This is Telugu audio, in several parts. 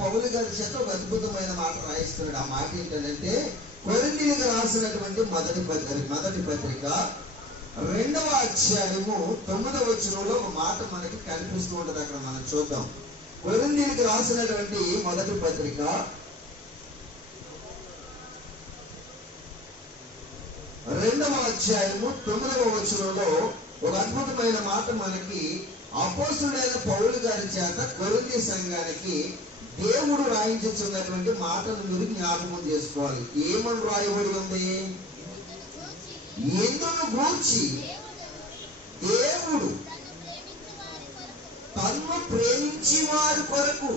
పౌలు గారి చేత ఒక అద్భుతమైన మాట రాయిస్తున్నాడు. ఆ మాట ఏంటంటే, కొరింథీయులకు రాసినటువంటి మొదటి పత్రిక 2వ అధ్యాయము 9వ వచనంలో ఒక మాట మనకి కనిపిస్తూ ఉంటుంది. అక్కడ మనం చూద్దాం. కొరింథీయులకు రాసినటువంటి మొదటి పత్రిక 2వ అధ్యాయము 9వ వచనంలో ఒక అద్భుతమైన మాట మనకి అపోస్తుడైన పౌలు గారి చేత కొరింథీ సంఘానికి దేవుడు రాయించుతున్నటువంటి మాటను మీరు జ్ఞాపకం చేసుకోవాలి. ఏమని రాయబడి ఉంది? ఎందును గూర్చి దేవుడు తన్ను ప్రేమించి వారి కొరకు,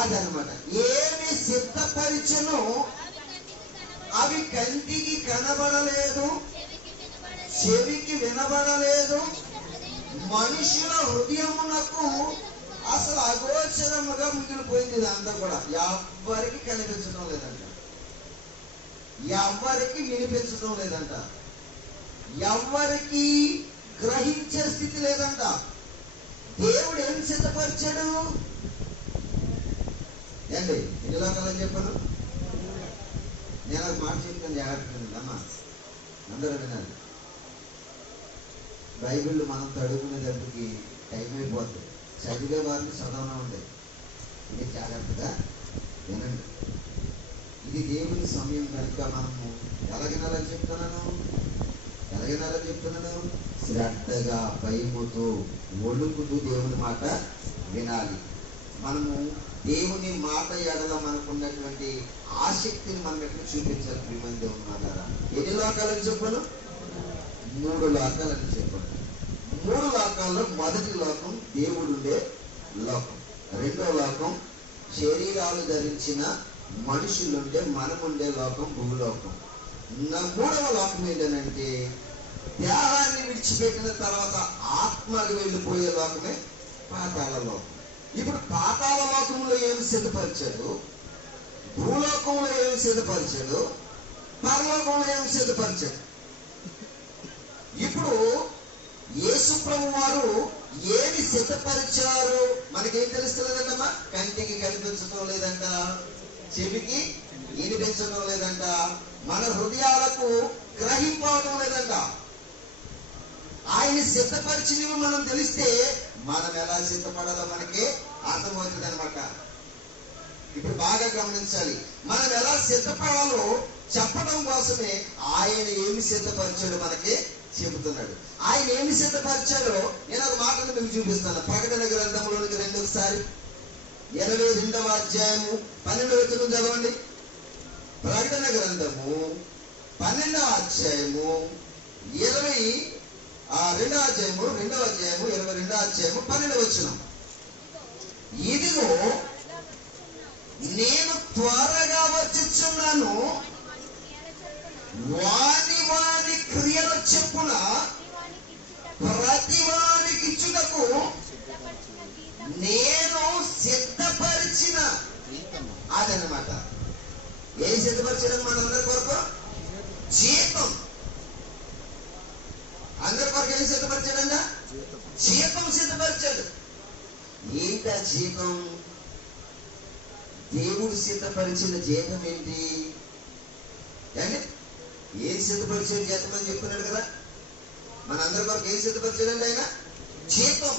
అదనమాట, ఏమి సిద్ధపరిచెనో అవి కంటికి కనబడలేదు, చెవికి వినబడలేదు, మనుషుల హృదయమునకు అసలు అగోచరముగా మిగిలిపోయింది. ఇదంతా కూడా ఎవ్వరికి కనిపించడం లేదంట, ఎవ్వరికి వినిపించడం లేదంట, ఎవ్వరికి గ్రహించే స్థితి లేదంట. దేవుడు ఏం సిద్ధపరిచాడు ఏంటి? ఎన్ని లోకాలని చెప్పాను నేను? ఒక మాట చెప్తాను, జాగ్రత్తగా అమ్మా, అందరూ వినాలి. బైబిల్ మనం చదువుకునేటప్పటికి టైం అయిపోతుంది. చదివే వారిని చదవనా ఉంటాయి. ఇది జాగ్రత్తగా వినండి. ఇది దేవుని సమయం కనుక మనము ఎలాగినాలని చెప్తున్నాను, శ్రద్ధగా భయముతో ఒలుకుతూ దేవుని మాట వినాలి. మనము దేవుని మాట ఎడల మనకున్నటువంటి ఆసక్తిని మనం ఎట్లా చూపించాలి? ప్రియమైన దేవుని మాట ఎన్ని లోకాలని చెప్పాను? 3 లోకాలని చెప్పాను. 3 లోకాల్లో మొదటి లోకం దేవుడుండే లోకం, 2వ లోకం శరీరాలు ధరించిన మనుషులుండే మనముండే లోకం భూలోకం. 3వ లోకం ఏంటంటే దేహాన్ని విడిచిపెట్టిన తర్వాత ఆత్మకు వెళ్ళిపోయే లోకమే పాతాళ లోకం. ఇప్పుడు పాతాళ లోకంలో ఏమి సిద్ధపరిచాడు, భూలోకంలో ఏమి సిద్ధపరిచాడు, పరలోకంలో ఏమి సిద్ధపరిచాడు. ఇప్పుడు యేసు ప్రభు వారు ఏమి సిద్ధపరిచారు మనకేం తెలుస్తలేదంటమ్మా? కంటికి కనిపించడం లేదంట, చెవికి వినిపించడం లేదంట, మన హృదయాలకు గ్రహింపవడం లేదంట. ఆయన సిద్ధపరిచినవి మనం తెలిస్తే మనం ఎలా సిద్ధపడాలో మనకి అర్థమవుతుంది అనమాట. ఇప్పుడు బాగా గమనించాలి. మనం ఎలా సిద్ధపడాలో చెప్పడం కోసమే ఆయన ఏమి సిద్ధపరిచాడో మనకి చెబుతున్నాడు. ఆయన ఏమి సిద్ధపరిచాడో నేను ఒక మాటను మీకు చూపిస్తాను. ప్రకటన గ్రంథంలోనికి రండి ఒకసారి. 22వ అధ్యాయము 12వ వచనం చదవండి. ప్రకటన గ్రంథము 12వ అధ్యాయము 22వ అధ్యాయము 22వ అధ్యాయము 12వ వచనం. ఇదిగో నేను త్వరగా వచ్చుచున్నాను, వాని క్రియల చెప్పున ప్రతి వానికి ఇచ్చుటకు నేను సిద్ధపరిచిన, అదనమాట. ఏం సిద్ధపరిచడం? మనందరి కొరకు జీతం. అందరి కొరకు ఏం సిద్ధపరిచాడంట? జీతం సిద్ధపరిచాడు. ఏంటా జీతం? దేవుడు సిద్ధపరిచిన జీతం ఏంటి అంటే ఏం సిద్ధపరిచే జీతం అని చెప్తున్నాడు కదా. మన అందరి కొరకు ఏం సిద్ధపరిచాడండి ఆయన? జీతం.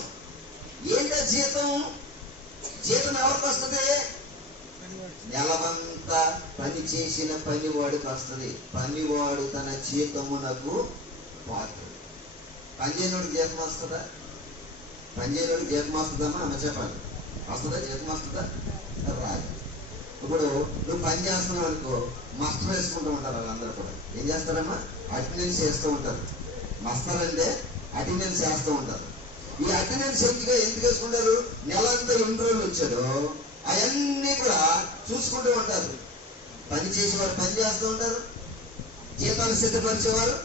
ఏంటా జీతం? జీతం ఎవరికి వస్తుంది? నెలవంతా పని చేసిన పనివాడికి వస్తుంది. పనివాడు తన జీతమునకు పాత్రుడు. పనిచేయనోడికి జీతం వస్తుందా? పనిచేయనోడికి జీతం వస్తుందమ్మా? అమ్మ చెప్పాలి. వస్తుందా? జీతం వస్తుందా? రాదు. ఇప్పుడు నువ్వు పని చేస్తున్నావు అనుకో, మస్టర్ వేసుకుంటూ ఉంటారు వాళ్ళందరూ కూడా. ఏం చేస్తారమ్మా? అటెండెన్స్ చేస్తూ ఉంటారు. మస్టర్ అంటే అటెండెన్స్ చేస్తూ ఉంటారు. ఈ అటెండెన్స్ ఎందుకు వేసుకుంటారు? నెలంతా ఎన్ని రోజులు వచ్చారో అవన్నీ కూడా చూసుకుంటూ ఉంటారు. పని చేసేవారు పని చేస్తూ ఉంటారు, జీతాలు సిద్ధపరిచేవారు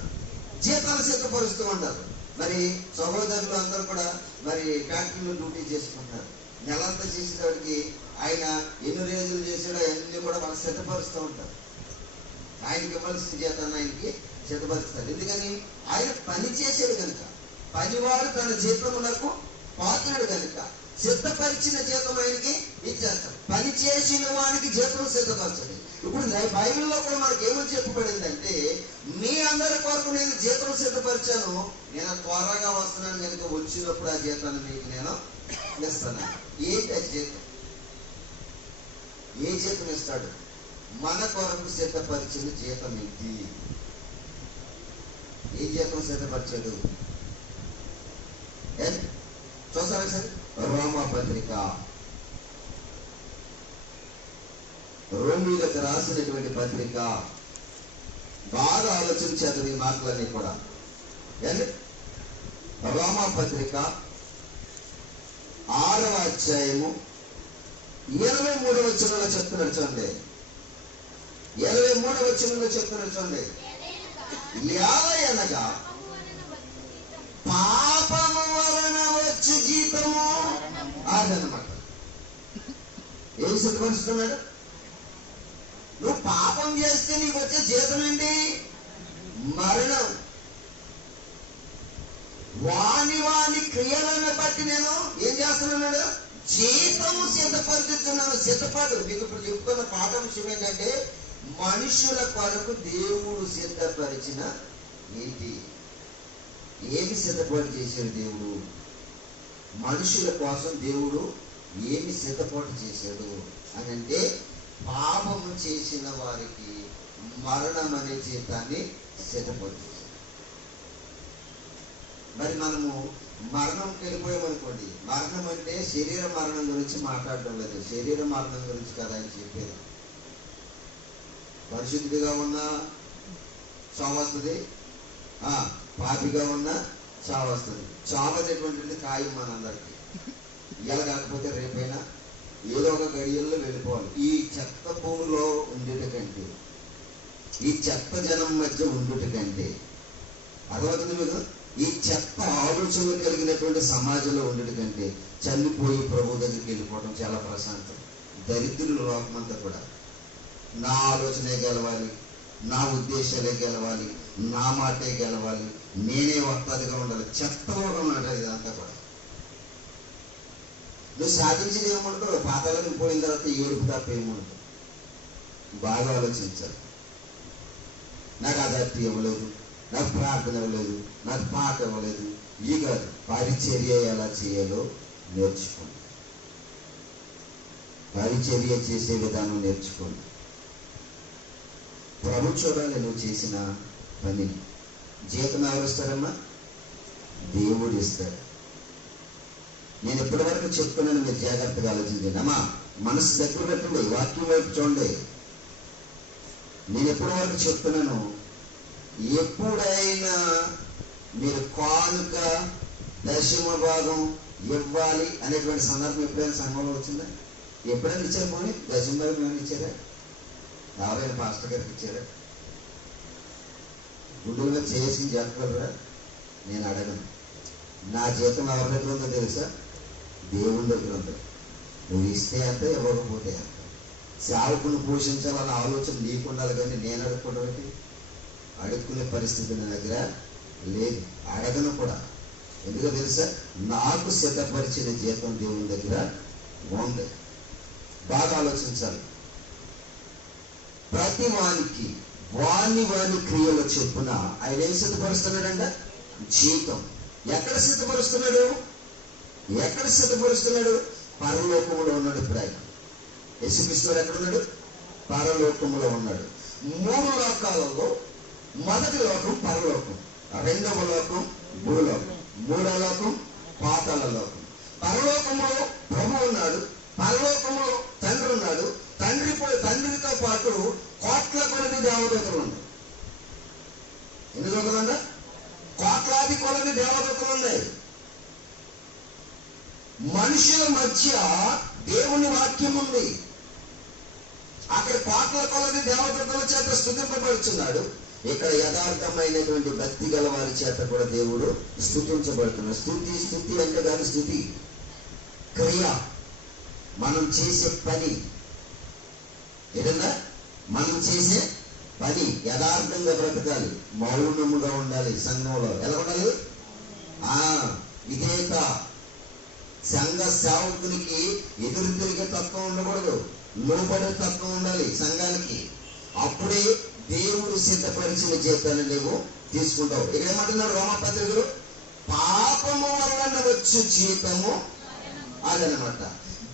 జీతాలు సిద్ధపరుస్తూ ఉంటారు. మరి సహోదరులు అందరూ కూడా మరి ఫ్యాక్టరీలో డ్యూటీ చేసుకుంటారు. నెలంతా చేసేవాడికి ఆయన ఎన్ని రోజులు చేసాడో అన్ని కూడా వాళ్ళు సిద్ధపరుస్తూ ఉంటారు. ఆయనకి ఇవ్వాల్సిన జీతాన్ని ఆయనకి సిద్ధపరుస్తారు. ఎందుకని? ఆయన పని చేసాడు కనుక, పనివాడు తన జీతమునకు పాత్రుడు కనుక సిద్ధపరిచిన జీతం ఆయనకి ఇచ్చేస్తారు. చేసిన వానికి జీతం సిద్ధపరచండి. ఇప్పుడు బైబిల్లో కూడా మనకి ఏమని చెప్పబడిందంటే, మీ అందరి కొరకు నేను జీతం సిద్ధపరిచాను, నేను త్వరగా వస్తున్నాను కనుక వచ్చినప్పుడు ఆ జీతాన్ని మీకు నేను ఇస్తాను. ఏంటి ఆ జీతం? ఏ జీతం ఇస్తాడు? మన కొరకు సిద్ధపరిచిన జీతం ఏంటి? ఏ జీతం సిద్ధపరిచాడు? చూసారా సార్? రోమాపత్రిక రోమీలకు రాసినటువంటి పత్రిక, బాగా ఆలోచించారు ఈ మాటలన్నీ కూడా. రోమాపత్రిక 6వ అధ్యాయము 23వ వచనంలో చెప్తున్నాడు చూడండి. 23వ వచనంలో చెప్తున్నాడు చూడండి. ఏలయనగా పాపము వలన వచ్చి జీతము అదనమాట. ఏం సిద్ధపరుస్తున్నాడు? నువ్వు పాపం చేస్తే నీకు వచ్చే జీతం ఏంటి? మరణం. వాని క్రియలను బట్టి నేను ఏం చేస్తున్నాడు? జీతము సిద్ధపరుస్తున్నాను. సిద్ధపడు. మీకు ఇప్పుడు చెప్పుకున్న పాఠాంశం ఏంటంటే, మనుషుల కొరకు దేవుడు సిద్ధపరిచిన ఏంటి? ఏమి సిద్ధపాటు చేశాడు దేవుడు? మనుషుల కోసం దేవుడు ఏమి సిద్ధపాటు చేశాడు అని అంటే, పాపము చేసిన వారికి మరణం అనే జీతాన్ని సిద్ధపాటు చేశాడు. మరి మనము మరణంకి వెళ్ళిపోయామనుకోండి. మరణం అంటే శరీర మరణం గురించి మాట్లాడడం లేదు. శరీర మరణం గురించి కదా ఆయన చెప్పేది. పరిశుద్ధిగా ఉన్నా చావు వస్తుంది, పాపిగా ఉన్నా చావు వస్తుంది. చావు అనేటువంటిది ఖాయం మనందరికీ. ఇలా కాకపోతే రేపైనా ఏదో ఒక గడియల్లో వెళ్ళిపోవాలి. ఈ చెత్త భూమిలో ఉండేట కంటే, ఈ చెత్త జనం మధ్య ఉండుట కంటే, అర్థమవుతుంది మీకు? ఈ చెత్త ఆలోచనలు కలిగినటువంటి సమాజంలో ఉండేట కంటే చనిపోయి ప్రభు దగ్గరికి వెళ్ళిపోవడం చాలా ప్రశాంతం. దరిద్రుల లోకమంతా కూడా నా ఆలోచనే గెలవాలి, నా ఉద్దేశాలే గెలవాలి, నా మాటే గెలవాలి, నేనే వక్తగా ఉండాలి. చెత్తగా ఉన్నాడు ఇదంతా కూడా. నువ్వు సాధించింది ఏమంటావు? పాతాళానికి పోయిన తర్వాత ఏడుపు తప్ప ఏముంటుంది? బాగా ఆలోచించాలి. నాకు అదర్తి ఇవ్వలేదు, నాకు ప్రార్థన ఇవ్వలేదు, నాకు పాట ఇవ్వలేదు. ఈ కాదు, పరిచర్య ఎలా చేయాలో నేర్చుకోండి. పరిచర్య చేసే విధానం నేర్చుకోండి. ప్రభు చూడాలి నువ్వు చేసిన పనిని. జీతం ఎవరు ఇస్తారమ్మా? దేవుడు ఇస్తాడు. నేను ఇప్పటి వరకు చెప్తున్నాను, మీరు జాగ్రత్తగా ఆలోచించండి. అమ్మా మనసు దగ్గర పెట్టండి, వాక్యం వైపు చూడండి. నేను ఎప్పటి వరకు చెప్తున్నాను, ఎప్పుడైనా మీరు కానుక దశమ భాగం ఇవ్వాలి అనేటువంటి సందర్భం ఎప్పుడైనా సంఘంలో వచ్చిందా? ఎప్పుడైనా ఇచ్చారు? పోనీ దశమ భాగం ఏమైనా ఇచ్చారా? ఎవరైనా పాస్టర్ గారికి ఇచ్చారా? గుడ్డుల మీద చేసి చెప్పగలరా? నేను అడగను. నా జీతం ఎవరి దగ్గర ఉందో తెలుసా? దేవుని దగ్గర ఉంది. నువ్వు ఇస్తే అంతే, ఇవ్వకపోతే అంతే. సేవకుని పోషించాలన్న ఆలోచన నీకు ఉండాలి, కానీ నేను అడుక్కోవడానికి అడుక్కునే పరిస్థితి నా దగ్గర లేదు. అడగను కూడా. ఎందుకో తెలుసా? నాకు సిద్ధపరిచిన జీతం దేవుని దగ్గర ఉంది. బాగా ఆలోచించాలి. ప్రతి వానికి వాని క్రియల చొప్పున ఆయన ఏం సిద్ధపరుస్తున్నాడంట? జీతం. ఎక్కడ సిద్ధపరుస్తున్నాడు? ఎక్కడ సిద్ధపరుస్తున్నాడు? పరలోకములో ఉన్నాడు. ఇప్పుడు ఆయన యేసుక్రీస్తు ఎక్కడ ఉన్నాడు? పరలోకములో ఉన్నాడు. 3 లోకాలలో మొదటి లోకం పరలోకం, రెండవ లోకం భూలోకం, మూడవ లోకం పాతాళ లోకం. పరలోకములో ప్రభు ఉన్నాడు, పరలోకములో తండ్రి ఉన్నాడు. తండ్రితో పాటు కోట్ల కొలది దేవదూతలు ఉన్నాయి. ఎన్ని దూతలుందా? కోట్లాది కొలది దేవదూతలు ఉన్నాయి. మనుషుల మధ్య దేవుని వాక్యం ఉంది. అక్కడ కోట్ల కొలది దేవదూతల చేత స్తుతింపబడుచున్నాడు. ఇక్కడ యథార్థమైనటువంటి భక్తి గల వారి చేత కూడా దేవుడు స్తుతించబడుతున్నాడు. స్తుతి అంటే దాని స్థుతి క్రియ, మనం చేసే పని. ఏదన్నా మనం చేసే పని యథార్థంగా బ్రతకాలి, మౌనముగా ఉండాలి. సంఘంలో ఎలా ఉండాలి? విధేయత. సంఘ సేవకునికి ఎదురు తిరిగే తత్వం ఉండకూడదు. లోబడే తత్వం ఉండాలి సంఘానికి. అప్పుడే దేవుడు సిద్ధపరిచిన జీతాన్ని నువ్వు తీసుకుంటావు. ఇక్కడ ఏమంటున్నాడు రోమాపత్రికలు? పాపము వలన వచ్చు జీతము అదనమాట.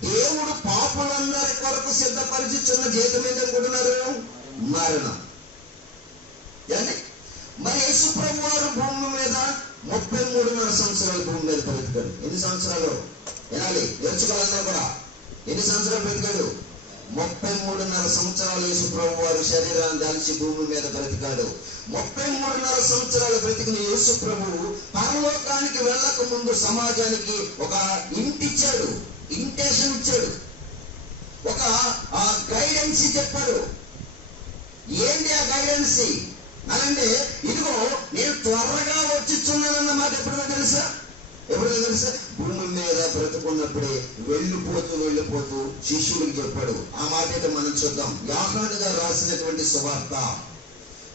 దేవుడు పాపులందరి కొరకు సిద్ధపరిచున్న జీతం ఏంటనుకుంటున్నారు? మరణం. మరి యేసు ప్రభు వారు భూమి మీద 33.5 సంవత్సరాలు భూమి మీద బ్రతికాడు. ఎన్ని సంవత్సరాలు వినాలి, నేర్చుకోవాలన్నా కూడా. ఎన్ని సంవత్సరాలు బ్రతికాడు? 33.5 సంవత్సరాలు యేసు ప్రభు వారు శరీరాన్ని దాల్చి భూమి మీద బ్రతికాడు. 33.5 సంవత్సరాలు బ్రతికిన యేసు ప్రభువు పరలోకానికి వెళ్ళక ముందు సమాజానికి ఒక ఇంటిచ్చాడు, ఇంటేషన్ ఇచ్చాడు, ఒక గైడెన్స్ చెప్పాడు. ఏంటి ఆ గైడెన్స్ అనంటే, ఇదిగో నేను త్వరగా వచ్చిచున్నానన్న మాట ఎప్పుడో తెలుసా? భూమి మీద బ్రతుకున్నప్పుడే వెళ్ళిపోతూ శిష్యుడికి చెప్పాడు. ఆ మాట అయితే మనం చూద్దాం. యోహాను గారు రాసినటువంటి సువార్త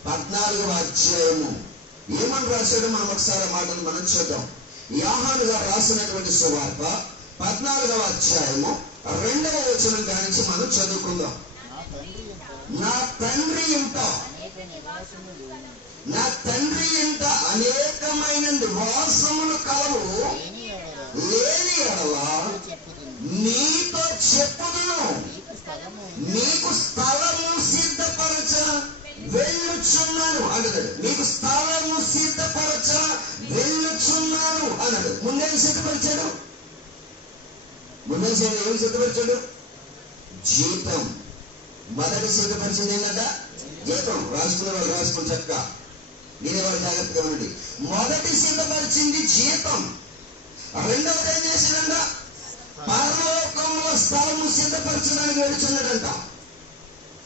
14వ అధ్యాయము ఏమని రాశాడో మనం ఒకసారి మాటను మనం చూద్దాం. యోహాను గారు రాసినటువంటి సువార్త 14వ అధ్యాయము 2వ వచనం కానించి మనం చదువుకుందాం. నా తండ్రి ఇంట అనేకమైన నివాసములు కలవు, లేని ఎడల నీతో చెప్పుదును, నీకు స్థలము సిద్ధపరచ వెళ్ళుచున్నాను అన్నాడు. నీకు స్థలము సిద్ధపరచ వెళ్ళుచున్నాను అన్నాడు. ముందేం సిద్ధపరిచాడు? ఏమి సిద్ధపరిచాడు? జీతం. మొదటి సిద్ధపరిచింది ఏంటంట? జీతం. రాసుకునే వాళ్ళు రాసుకుని చక్కగా, వినేవాళ్ళు జాగ్రత్తగా ఉండండి. మొదటి సిద్ధపరిచింది జీతం. రెండవది ఏం చేసిందంట? పరలోకంలో స్థలము సిద్ధపరచడానికి వెళుచున్నాడంట.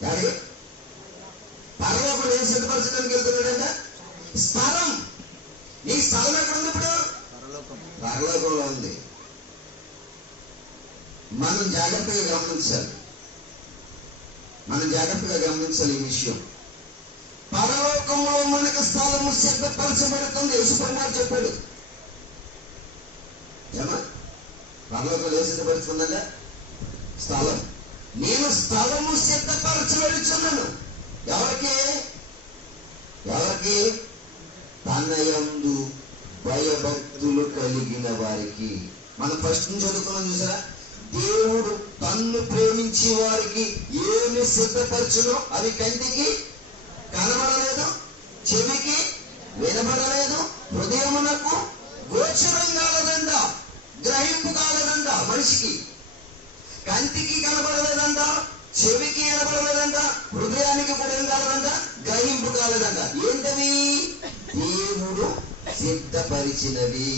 కానీ పరలోకంలో ఏం సిద్ధపరచడానికి వెళ్తున్నాడంట? స్థలం. నీ స్థలం ఎక్కడ ఉంది ఇప్పుడు? పరలోకంలో ఉంది. మనం జాగ్రత్తగా గమనించాలి ఈ విషయం. పరలోకంలో మనకు స్థలము సిద్ధపరచబడుతుంది. యేసుప్రభువు చెప్పాడు. ఏమా పరలోకంలో ఏం సిద్ధపరుచుకుందంటే? స్థలం. నేను స్థలము సిద్ధపరచబడుచున్నాను. ఎవరికి? తన యందు భయభక్తులు కలిగిన వారికి. మనం ఫస్ట్ నుంచి చదువుకున్నాం చూసారా? దేవుడు తన్ను ప్రేమించే వారికి ఏమి సిద్ధపరచునో అవి కంటికి కనబడలేదు, చెవికి వినబడలేదు, హృదయమునకు గోచరం కాలేదంట, గ్రహింపు కాలేదంట. మనిషికి కంటికి కనబడలేదంట, చెవికి వినబడలేదంట, హృదయానికి కూడా ఏం కాలేదంట, గ్రహింపు కాలేదంట. ఏంటవి? దేవుడు సిద్ధపరిచినవి.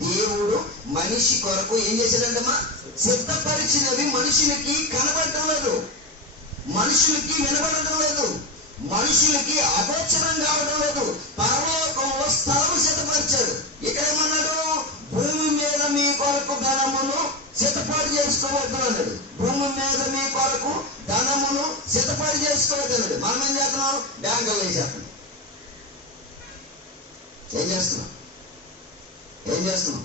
దేవుడు మనిషి కొరకు ఏం చేశాడంటమ్మా? సిద్ధపరిచినవి. మనుషులకి కనబడటం లేదు, మనుషులకి వినబడటం లేదు, మనుషులకి అగోచరం కావడం లేదు. పరలోకంలో స్థలం సిద్ధపరిచాడు. ఇక్కడ ఏమన్నాడు? భూమి మీద మీ కొరకు ధనమును సిద్ధపాటు చేసుకోవద్దు అన్నాడు. భూమి మీద మీ కొరకు ధనమును సిద్ధపాటు చేసుకోవద్దు అన్నాడు. మనం ఏం చేస్తున్నాం? బ్యాంకుల్లో వేసేస్తున్నాం. ఏం చేస్తున్నాం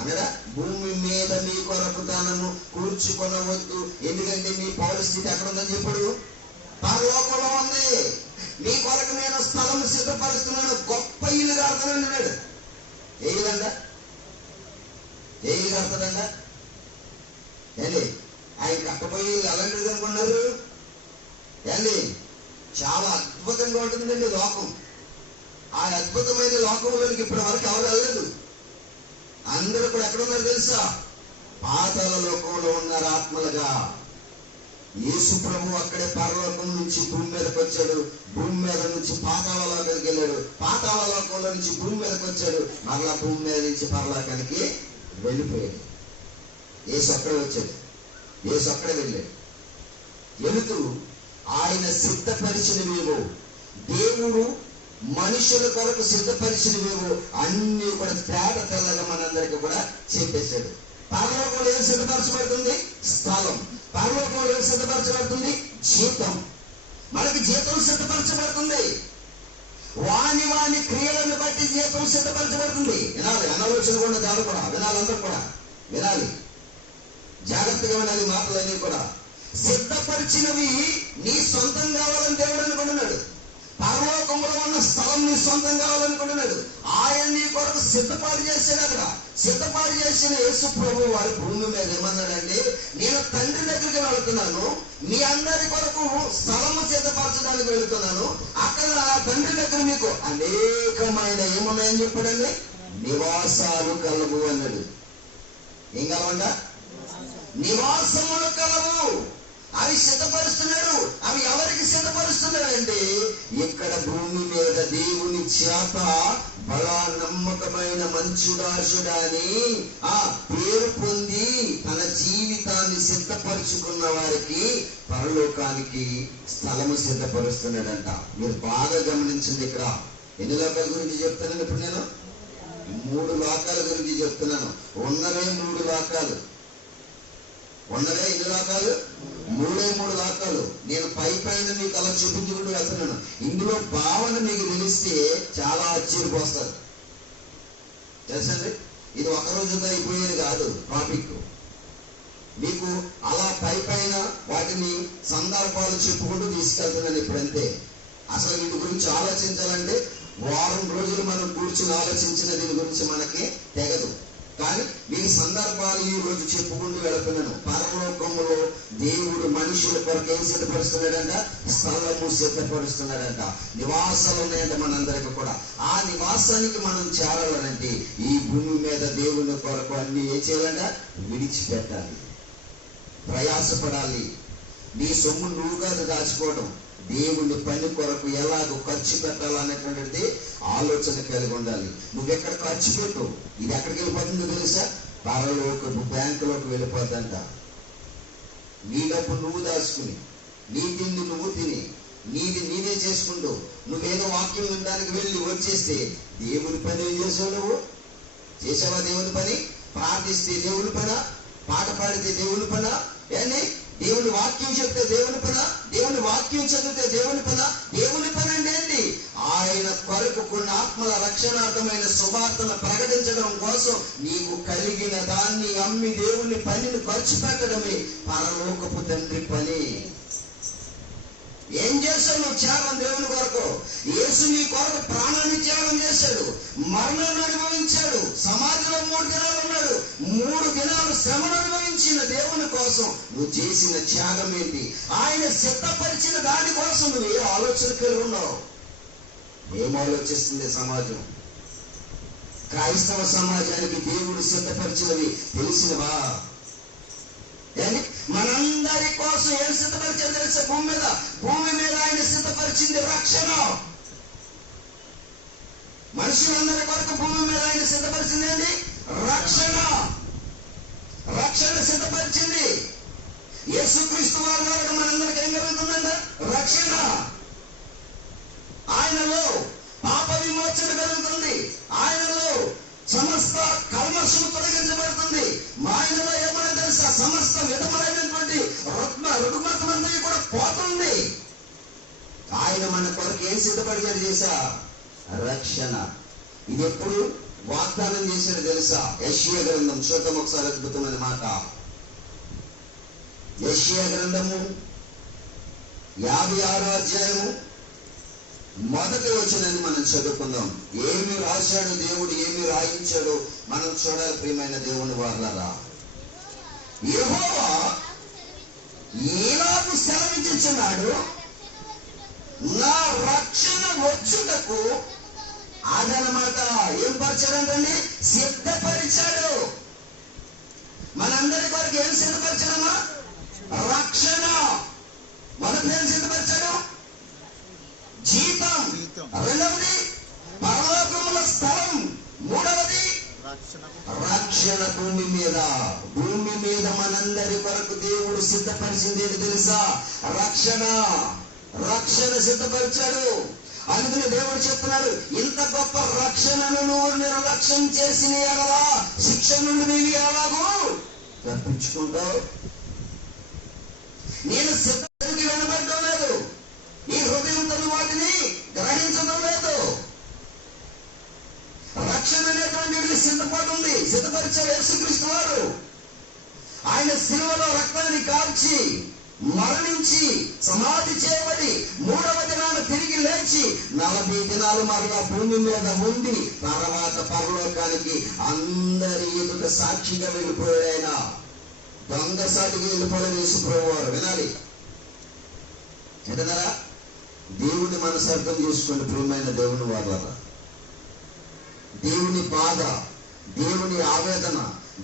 అనగా, భూమి మీద మీ కొరకు ధనము కూర్చుకొనవద్దు. ఎందుకంటే మీ పరిస్థితి ఎక్కడ ఉందని చెప్పాడు? పరలోకంలో ఉంది. మీ కొరకు నేను స్థలము సిద్ధపరుస్తున్నాను, గొప్ప ఇల్లు కడతానండి అన్నాడు. ఏ ఇల్లు కడతాడంట? ఏంటి ఆయన కట్టబోయే ఇల్లు ఎలాంటిది అనుకున్నారు? ఏంటి చాలా అద్భుతంగా ఉంటుందండి లోకం. ఆ అద్భుతమైన లోకంలోనికి ఇప్పటి వరకు ఎవరు వెళ్ళలేదు. అందరూ కూడా ఎక్కడ ఉన్నారు తెలుసా? పాతాళ లోకంలో ఉన్నారు ఆత్మలుగా. యేసు ప్రభు అక్కడే పరలోకం నుంచి భూమి మీదకి వచ్చాడు, భూమి మీద నుంచి పాతాళ లోకానికి వెళ్ళాడు, పాతాళ లోకంలో నుంచి భూమి మీదకి వచ్చాడు, మరలా భూమి మీద నుంచి పరలోకానికి వెళ్ళిపోయాడు. యేసు అక్కడే వచ్చాడు, యేసు అక్కడే వెళ్ళాడు. వెళుతూ ఆయన సిద్ధపరిచినవేవో, దేవుడు మనుషుల కొరకు సిద్ధపరిచినవేవో అన్ని కూడా తేట తెల్లగా మనందరికీ కూడా చెప్పేశాడు. పరలోకంలో ఏం సిద్ధపరచబడుతుంది? స్థలం. పరలోకంలో ఏం సిద్ధపరచబడుతుంది? జీతం. మనకి జీతం సిద్ధపరచబడుతుంది. వాని క్రియలను బట్టి జీతం సిద్ధపరచబడుతుంది. వినాలి, అనవలసిన దాని కూడా వినాలి, అందరూ కూడా వినాలి, జాగ్రత్తగా వినాలి మాటలన్నీ కూడా. సిద్ధపరిచినవి నీ సొంతం కావాలని దేవుడు అనుకుంటున్నాడు. పరలోకంలో ఉన్న స్థలం నీ సొంతం కావాలనుకుంటున్నాడు. ఆయన నీ కొరకు సిద్ధపాటు చేశాడు. అక్కడ సిద్ధపాటు చేసిన యేసు ప్రభు వారి భూమి మీద ఏమన్నాడండి, నేను తండ్రి దగ్గరికి వెళుతున్నాను, మీ అందరి కొరకు స్థలము సిద్ధపరచడానికి వెళుతున్నాను. అక్కడ తండ్రి దగ్గర మీకు అనేకమైన ఏమున్నాయని చెప్పాడండి, నివాసాలు కలవు అన్నాడు. ఏం కలవంట? నివాసములు కలవు. అవి సిద్ధపరుస్తున్నాడు. అవి ఎవరికి సిద్ధపరుస్తున్నాడంటే, ఇక్కడ భూమి మీద దేవుని చేత బలా నమ్మకమైన మంచుదాసుడని ఆ పేరు పొంది తన జీవితాన్ని సిద్ధపరుచుకున్న వారికి పరలోకానికి స్థలము సిద్ధపరుస్తున్నాడంట. మీరు బాగా గమనించండి. ఇక్కడ ఎన్ని లోకాల గురించి చెప్తున్నాను ఇప్పుడు నేను? 3 లోకాల గురించి చెప్తున్నాను. ఉన్నవే 3 లోకాలు. ఉన్నవే ఎన్ని లోకాలు? 3 లోకాలు. నేను పైన మీకు అలా చూపించుకుంటూ వెళ్తున్నాను. ఇందులో భావన మీకు తెలిస్తే చాలా ఆశ్చర్యపోస్తారు. తెలుసండి, ఇది ఒక రోజుతో అయిపోయేది కాదు. టాపిక్ మీకు అలా పైన వాటిని సందర్భాలు చెప్పుకుంటూ తీసుకెళ్తున్నాను ఇప్పుడు అంతే. అసలు వీటి గురించి ఆలోచించాలంటే వారం రోజులు మనం కూర్చుని ఆలోచించిన దీని గురించి మనకి తెగదు. కానీ మీ సందర్భాలు ఈ రోజు చెప్పుకుంటూ వెళుతున్నాను. పరలోకములో దేవుడు మనుషుల కొరకు ఏం సిద్ధపరుస్తున్నాడంట? స్థలము సిద్ధపరుస్తున్నాడంట. నివాసాలు ఉన్నాయంట మనందరికీ కూడా. ఆ నివాసానికి మనం చేరాలంటే ఈ భూమి మీద దేవుని కొరకు అన్ని ఏం చేయాలంట? విడిచిపెట్టాలి, ప్రయాసపడాలి. నీ సొమ్ము నువ్వుగా దాచుకోవడం, దేవుని పని కొరకు ఎలాగో ఖర్చు పెట్టాలనేటువంటిది ఆలోచన కలిగి ఉండాలి. నువ్వెక్కడ ఖర్చు పెట్టు, ఇది ఎక్కడికి వెళ్ళిపోతుందో తెలుసా? పరలోకపు బ్యాంకులోకి వెళ్ళిపోతుందంట. నీ డబ్బు నువ్వు దాచుకుని, నీ తిండి నువ్వు తిని, నీదే చేసుకుంటూ నువ్వేదో వాక్యం వినడానికి వెళ్ళి వచ్చేస్తే దేవుని పని ఏం చేసావు? నువ్వు చేసావా దేవుని పని? ప్రార్థిస్తే దేవుని పన, పాట పాడితే దేవుని పన, ఏంటి దేవుని వాక్యం చెప్తే దేవుని పన, దేవుని వాక్యం చదివితే దేవుని పన. దేవుని పని అంటే ఏంటి? ఆయన కొరకు కొన్ని ఆత్మల రక్షణార్థమైన సువార్తను ప్రకటించడం కోసం నీకు కలిగిన దాన్ని అమ్మి దేవుని పనిని ఖర్చు పెట్టడమే పరలోకపు తండ్రి పని. ఏం చేశావు నువ్వు త్యాగం దేవుని కొరకు? యేసు నీ కొరకు ప్రాణాన్ని త్యాగం చేశాడు, మరణాన్ని అనుభవించాడు, సమాధిలో 3 దినాలు ఉన్నాడు, 3 దినాలు శ్రమను అనుభవించిన దేవుని కోసం నువ్వు చేసిన త్యాగం ఏంటి? ఆయన సిద్ధపరిచిన దాని కోసం నువ్వు ఏ ఆలోచన కలిగి ఉన్నావు? ఏం ఆలోచిస్తుంది సమాజం? క్రైస్తవ సమాజానికి దేవుడు సిద్ధపరిచినవి తెలిసినవా? మనందరి కోసం ఏం సిద్ధపరిచారు తెలుసా? భూమి మీద ఆయన సిద్ధపరిచింది రక్షణ. మనుషులందరి కొరకు భూమి మీద ఆయన సిద్ధపరిచింది ఏంటి? రక్షణ. రక్షణ సిద్ధపరిచింది. యేసుక్రీస్తు వారి ద్వారా మనందరికి ఏం కలుగుతుందంట? రక్షణ. ఆయనలో పాప విమోచన కలుగుతుంది. ఆయనలో సమస్త కల్మషము తొలగించబడుతుంది. ఆయనలో ఏమైనా తెలుసా? సమస్త విధములైనటువంటి రుగ్మతమందరి కూడా పోతుంది. ఆయన మన కొరకు ఏం సిద్ధపరిచాడు చేశా? రక్షణ. ఇది ఎప్పుడు వాగ్దానం చేశాడు తెలుసా? యెషయా గ్రంథం చూద్దాం ఒకసారి. అద్భుతమైన మాట. యెషయా గ్రంథము 56వ అధ్యాయము 1వ వచనాన్ని మనం చదువుకుందాం. ఏమి రాశాడు దేవుడు, ఏమి రాయించాడు మనం చూడాలి. ప్రియమైన దేవుని వారలారా, యెహోవా ఇలాగు సెలవిచ్చుచున్నాడు, నా రక్షణ వచ్చుటకు. అదనమాట. ఏం పరిచాడంటండి? సిద్ధపరిచాడు. మనందరి కొరకు ఏం సిద్ధపరిచాడమ్మా? రక్షణ. మొదటి ఏం సిద్ధపరిచాడు? జీతం. రెండవది పరలోకముల స్థలం. మూడవది రక్షణ. భూమి మీద మనందరి కొరకు దేవుడు సిద్ధపరిచింది ఏంటి తెలుసా? రక్షణ. రక్షణ సిద్ధపరిచాడు. అందుకని దేవుడు చెప్తున్నాడు, ఇంత గొప్ప రక్షణను నువ్వు నిర్లక్ష్యం చేసిన ఎడలా శిక్ష నుండి నీవు ఎలాగూ తప్పించుకుంటావు. నేను సిద్ధకి వినబడడం లేదు, ఈ హృదయంతో వాటిని గ్రహించడం లేదు. రక్షణ అనేటువంటి సిద్ధపాటు ఉంది. సిద్ధపరిచాడు యేసుక్రీస్తు వారు. ఆయన శిలువలో రక్తాన్ని కాల్చి మరణించి సమాధి చేయబడి 3వ దినాన తిరిగి లేచి 40 దినాలు మరలా భూమి మీద ఉండి తర్వాత పరలోకానికి అందరి ఎదుట సాక్షిగా వెళ్ళిపోయాడు. దొంగసాటికి వెళ్ళిపోయాడు యేసుప్రభువు వారు. వినాలి ఏంటన్నారా? దేవుని మనసు అర్థం చేసుకోండి ప్రియమైన దేవుని వారు. దేవుని బాధ, దేవుని ఆవేదన,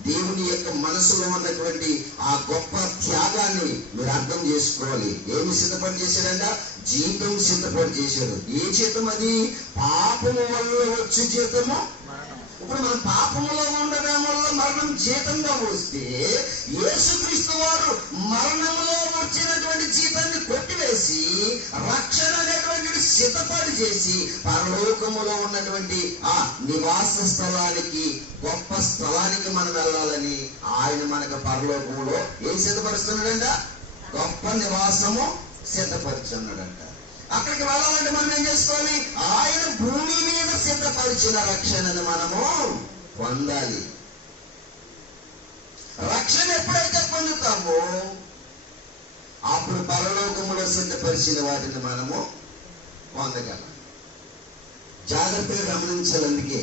దేవుని యొక్క మనసులో ఉన్నటువంటి ఆ గొప్ప త్యాగాన్ని మీరు అర్థం చేసుకోవాలి. ఏమి సిద్ధపడి చేశాడంట? జీతం సిద్ధపడి చేశాడు. ఏ జీతం అది? పాపము వల్ల వచ్చే జీతము. ఇప్పుడు మనం పాపములో ఉండడం వల్ల మరణం జీతంగా వస్తే యేసుక్రీస్తు వారు మరణంలో వచ్చినటువంటి జీతాన్ని కొట్టివేసి రక్షణ అనేటువంటి సిద్ధపడి చేసి పరలోకములో ఉన్నటువంటి ఆ నివాస స్థలానికి, గొప్ప స్థలానికి మనం వెళ్ళాలని ఆయన మనకు పరలోకములో ఏం సిద్ధపరుస్తున్నాడంట? గొప్ప నివాసము సిద్ధపరుచున్నాడంట. అక్కడికి వెళ్ళాలంటే మనం ఏం చేసుకోవాలి? ఆయన భూమి మీద సిద్ధపరిచిన రక్షణను మనము పొందాలి. రక్షణ ఎప్పుడైతే పొందుతామో అప్పుడు పరలోకములో సిద్ధపరిచిన వాటిని మనము పొందగలం. జాగ్రత్తగా గమనించాలి. అందుకే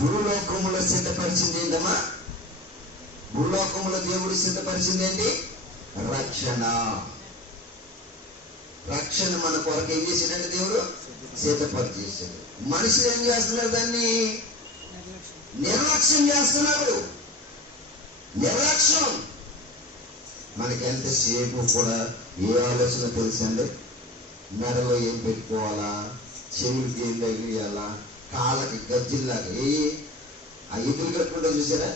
భూలోకములో సిద్ధపరిచింది ఏంటమ్మా? భూలోకములో దేవుడు సిద్ధపరిచింది ఏంటి? రక్షణ. రక్షణ మన కొరకు ఏం చేశాడంటే దేవుడు సిద్ధపరిచేశాడు. మనుషులు ఏం చేస్తున్నారు? దాన్ని నిర్లక్ష్యం చేస్తున్నారు. నిర్లక్ష్యం. మనకి ఎంతసేపు కూడా ఏ ఆలోచన తెలుసండి? మెడలో ఏం పెట్టుకోవాలా, చెవులకి ఏం తగిలియాలా, కాళ్ళకి గజ్జిల్లాగా ఆ ఎద్దులు కట్టుకుంటూ చూసారా?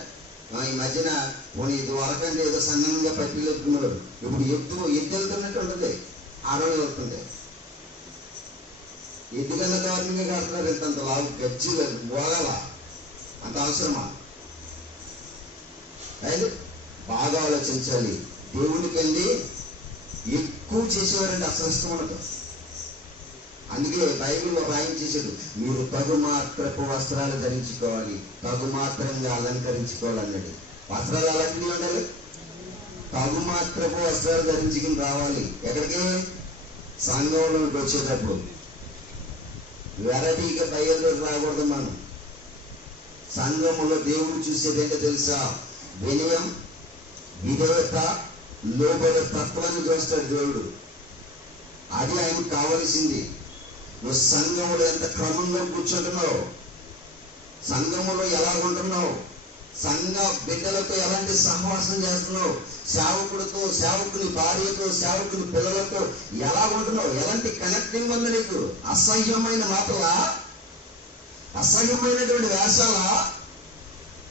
ఈ మధ్యన పోనీ ఇది వరకంటే ఏదో సన్నంగా పట్టి కట్టుకున్నారు. ఇప్పుడు ఎద్దు వెళ్తున్నట్టు ఉంటుంది, ఆడవాళ్ళు వెళ్తుంది. ఎద్దుకన్నా దారుణంగా కడుతున్నారు. ఇంతంత లావు గజ్జిలు మోగాల, అంత అవసరమా? అయితే బాగా ఆలోచించాలి. దేవునికి వెళ్ళి ఎక్కువ చేసేవారంటే అసలు ఇష్టం ఉండదు. అందుకే బైబిల్లో రాయించేసాడు, మీరు తగుమాత్రపు వస్త్రాలు ధరించుకోవాలి, తగుమాత్రంగా అలంకరించుకోవాలి అన్నాడు. వస్త్రాలు అలాంటివి ఉండాలి, తగుమాత్రపు వస్త్రాలు ధరించుకుని రావాలి. ఎక్కడికి? సంఘంలోకి వచ్చేటప్పుడు వెరైటీగా బయలుదేరి రాకూడదు. మనం సంఘములో దేవుడు చూసేది ఏంటో తెలుసా? వినయం, విధేయత, లోబడే తత్వాన్ని చూస్తాడు దేవుడు. అది ఆయనకు కావలసింది. నువ్వు సంఘములో ఎంత క్రమంగా కూర్చుంటున్నావు, సంఘములో ఎలా ఉంటున్నావు, సంఘ బిడ్డలతో ఎలాంటి సహవాసం చేస్తున్నావు, సేవకుడితో, సేవకుని భార్యతో, సేవకుని పిల్లలతో ఎలా ఉంటున్నావు, ఎలాంటి కనెక్టింగ్ ఉంది నీకు? అసహ్యమైన మాటలా, అసహ్యమైనటువంటి వేషాలా,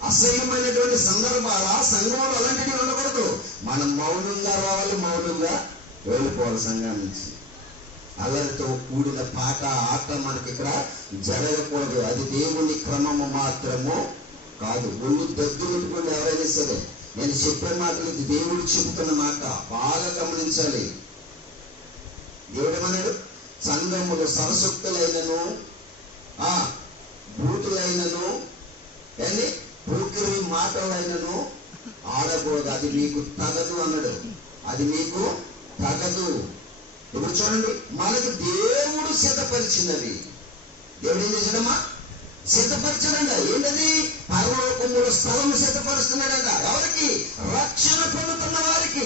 అసహ్యమైనటువంటి సందర్భాల సంఘంలో అలాంటివి ఉండకూడదు. మనం మౌనంగా రావాలి, మౌనంగా వెళ్ళిపోవాలి. సంఘం నుంచి అల్లరితో కూడిన పాట, ఆట మనకి ఇక్కడ జరగకూడదు. అది దేవుని క్రమము మాత్రము కాదు. ఒళ్ళు దగ్గర పెట్టుకుని ఎవరైనా సరే నేను చెప్పే మాటలు ఇది దేవుడు చెబుతున్న మాట, బాగా గమనించాలి. దేవుడేమన్నాడు? సంఘములు సరసొక్తులైనను, భూతులైనను, పూకిరి మాటలైనను ఆడకూడదు, అది మీకు తగదు అన్నాడు. అది మీకు తగదు. ఇప్పుడు చూడండి, మనకు దేవుడు సిద్ధపరిచినది. దేవుడు ఏం చేశాడమ్మా? సిద్ధపరిచాడంట. ఏంటది? పరలోకములో స్థలం సిద్ధపరుస్తున్నాడంట. ఎవరికి? రక్షణ పొందుతున్న వారికి.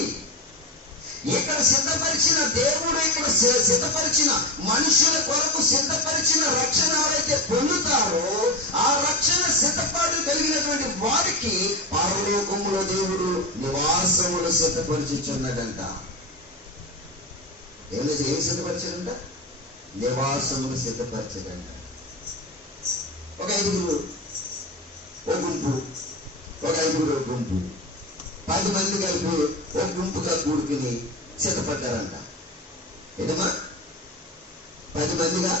ఇక్కడ సిద్ధపరిచిన దేవుడు, ఇక్కడ సిద్ధపరిచిన మనుషుల కొరకు సిద్ధపరిచిన రక్షణ ఎవరైతే పొందుతారో ఆ రక్షణ సిద్ధపాటు కలిగినటువంటి వారికి పరలోకములో దేవుడు నివాసములు సిద్ధపరిచుచున్నాడంట. ఏమి సిద్ధపరిచాడంట? నివాసములు సిద్ధపరిచాడంట. ఒక 5గురు ఓ గుంపు, ఒక 5గురు ఓ గుంపు, 10 మంది కలిపి ఒక గుంపుగా కూడుకుని సిద్ధపడ్డారంట. ఏదమ్మా? 10 మందిగా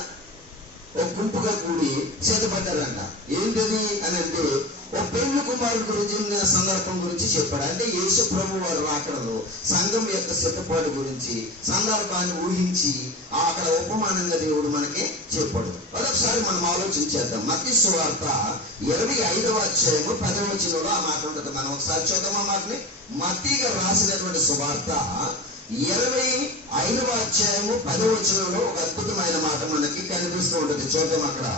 ఒక గుంపుగా కూడి సిద్ధపడ్డారంట. ఏంటది అని అంటే ఓ పెళ్లి కుమారుడు గురించి సందర్భం గురించి చెప్పాడు. అంటే యేసు ప్రభు వారు రాకడలో సంఘం యొక్క సిద్ధపాటు గురించి సందర్భాన్ని ఊహించి అక్కడ ఉపమానంగా దేవుడు మనకి చెప్పాడు. అదొకసారి మనం ఆలోచించేద్దాం. మత్తయి సువార్త 25వ అధ్యాయము 10వ వచనంలో ఆ మాట ఉంటుంది. మనం ఒకసారి చూద్దాం ఆ మాటని. మత్తయి గారు రాసినటువంటి సువార్త 25వ అధ్యాయము 10వ వచనంలో ఒక అద్భుతమైన మాట మనకి కనిపిస్తూ ఉంటుంది. చూద్దాం అక్కడ.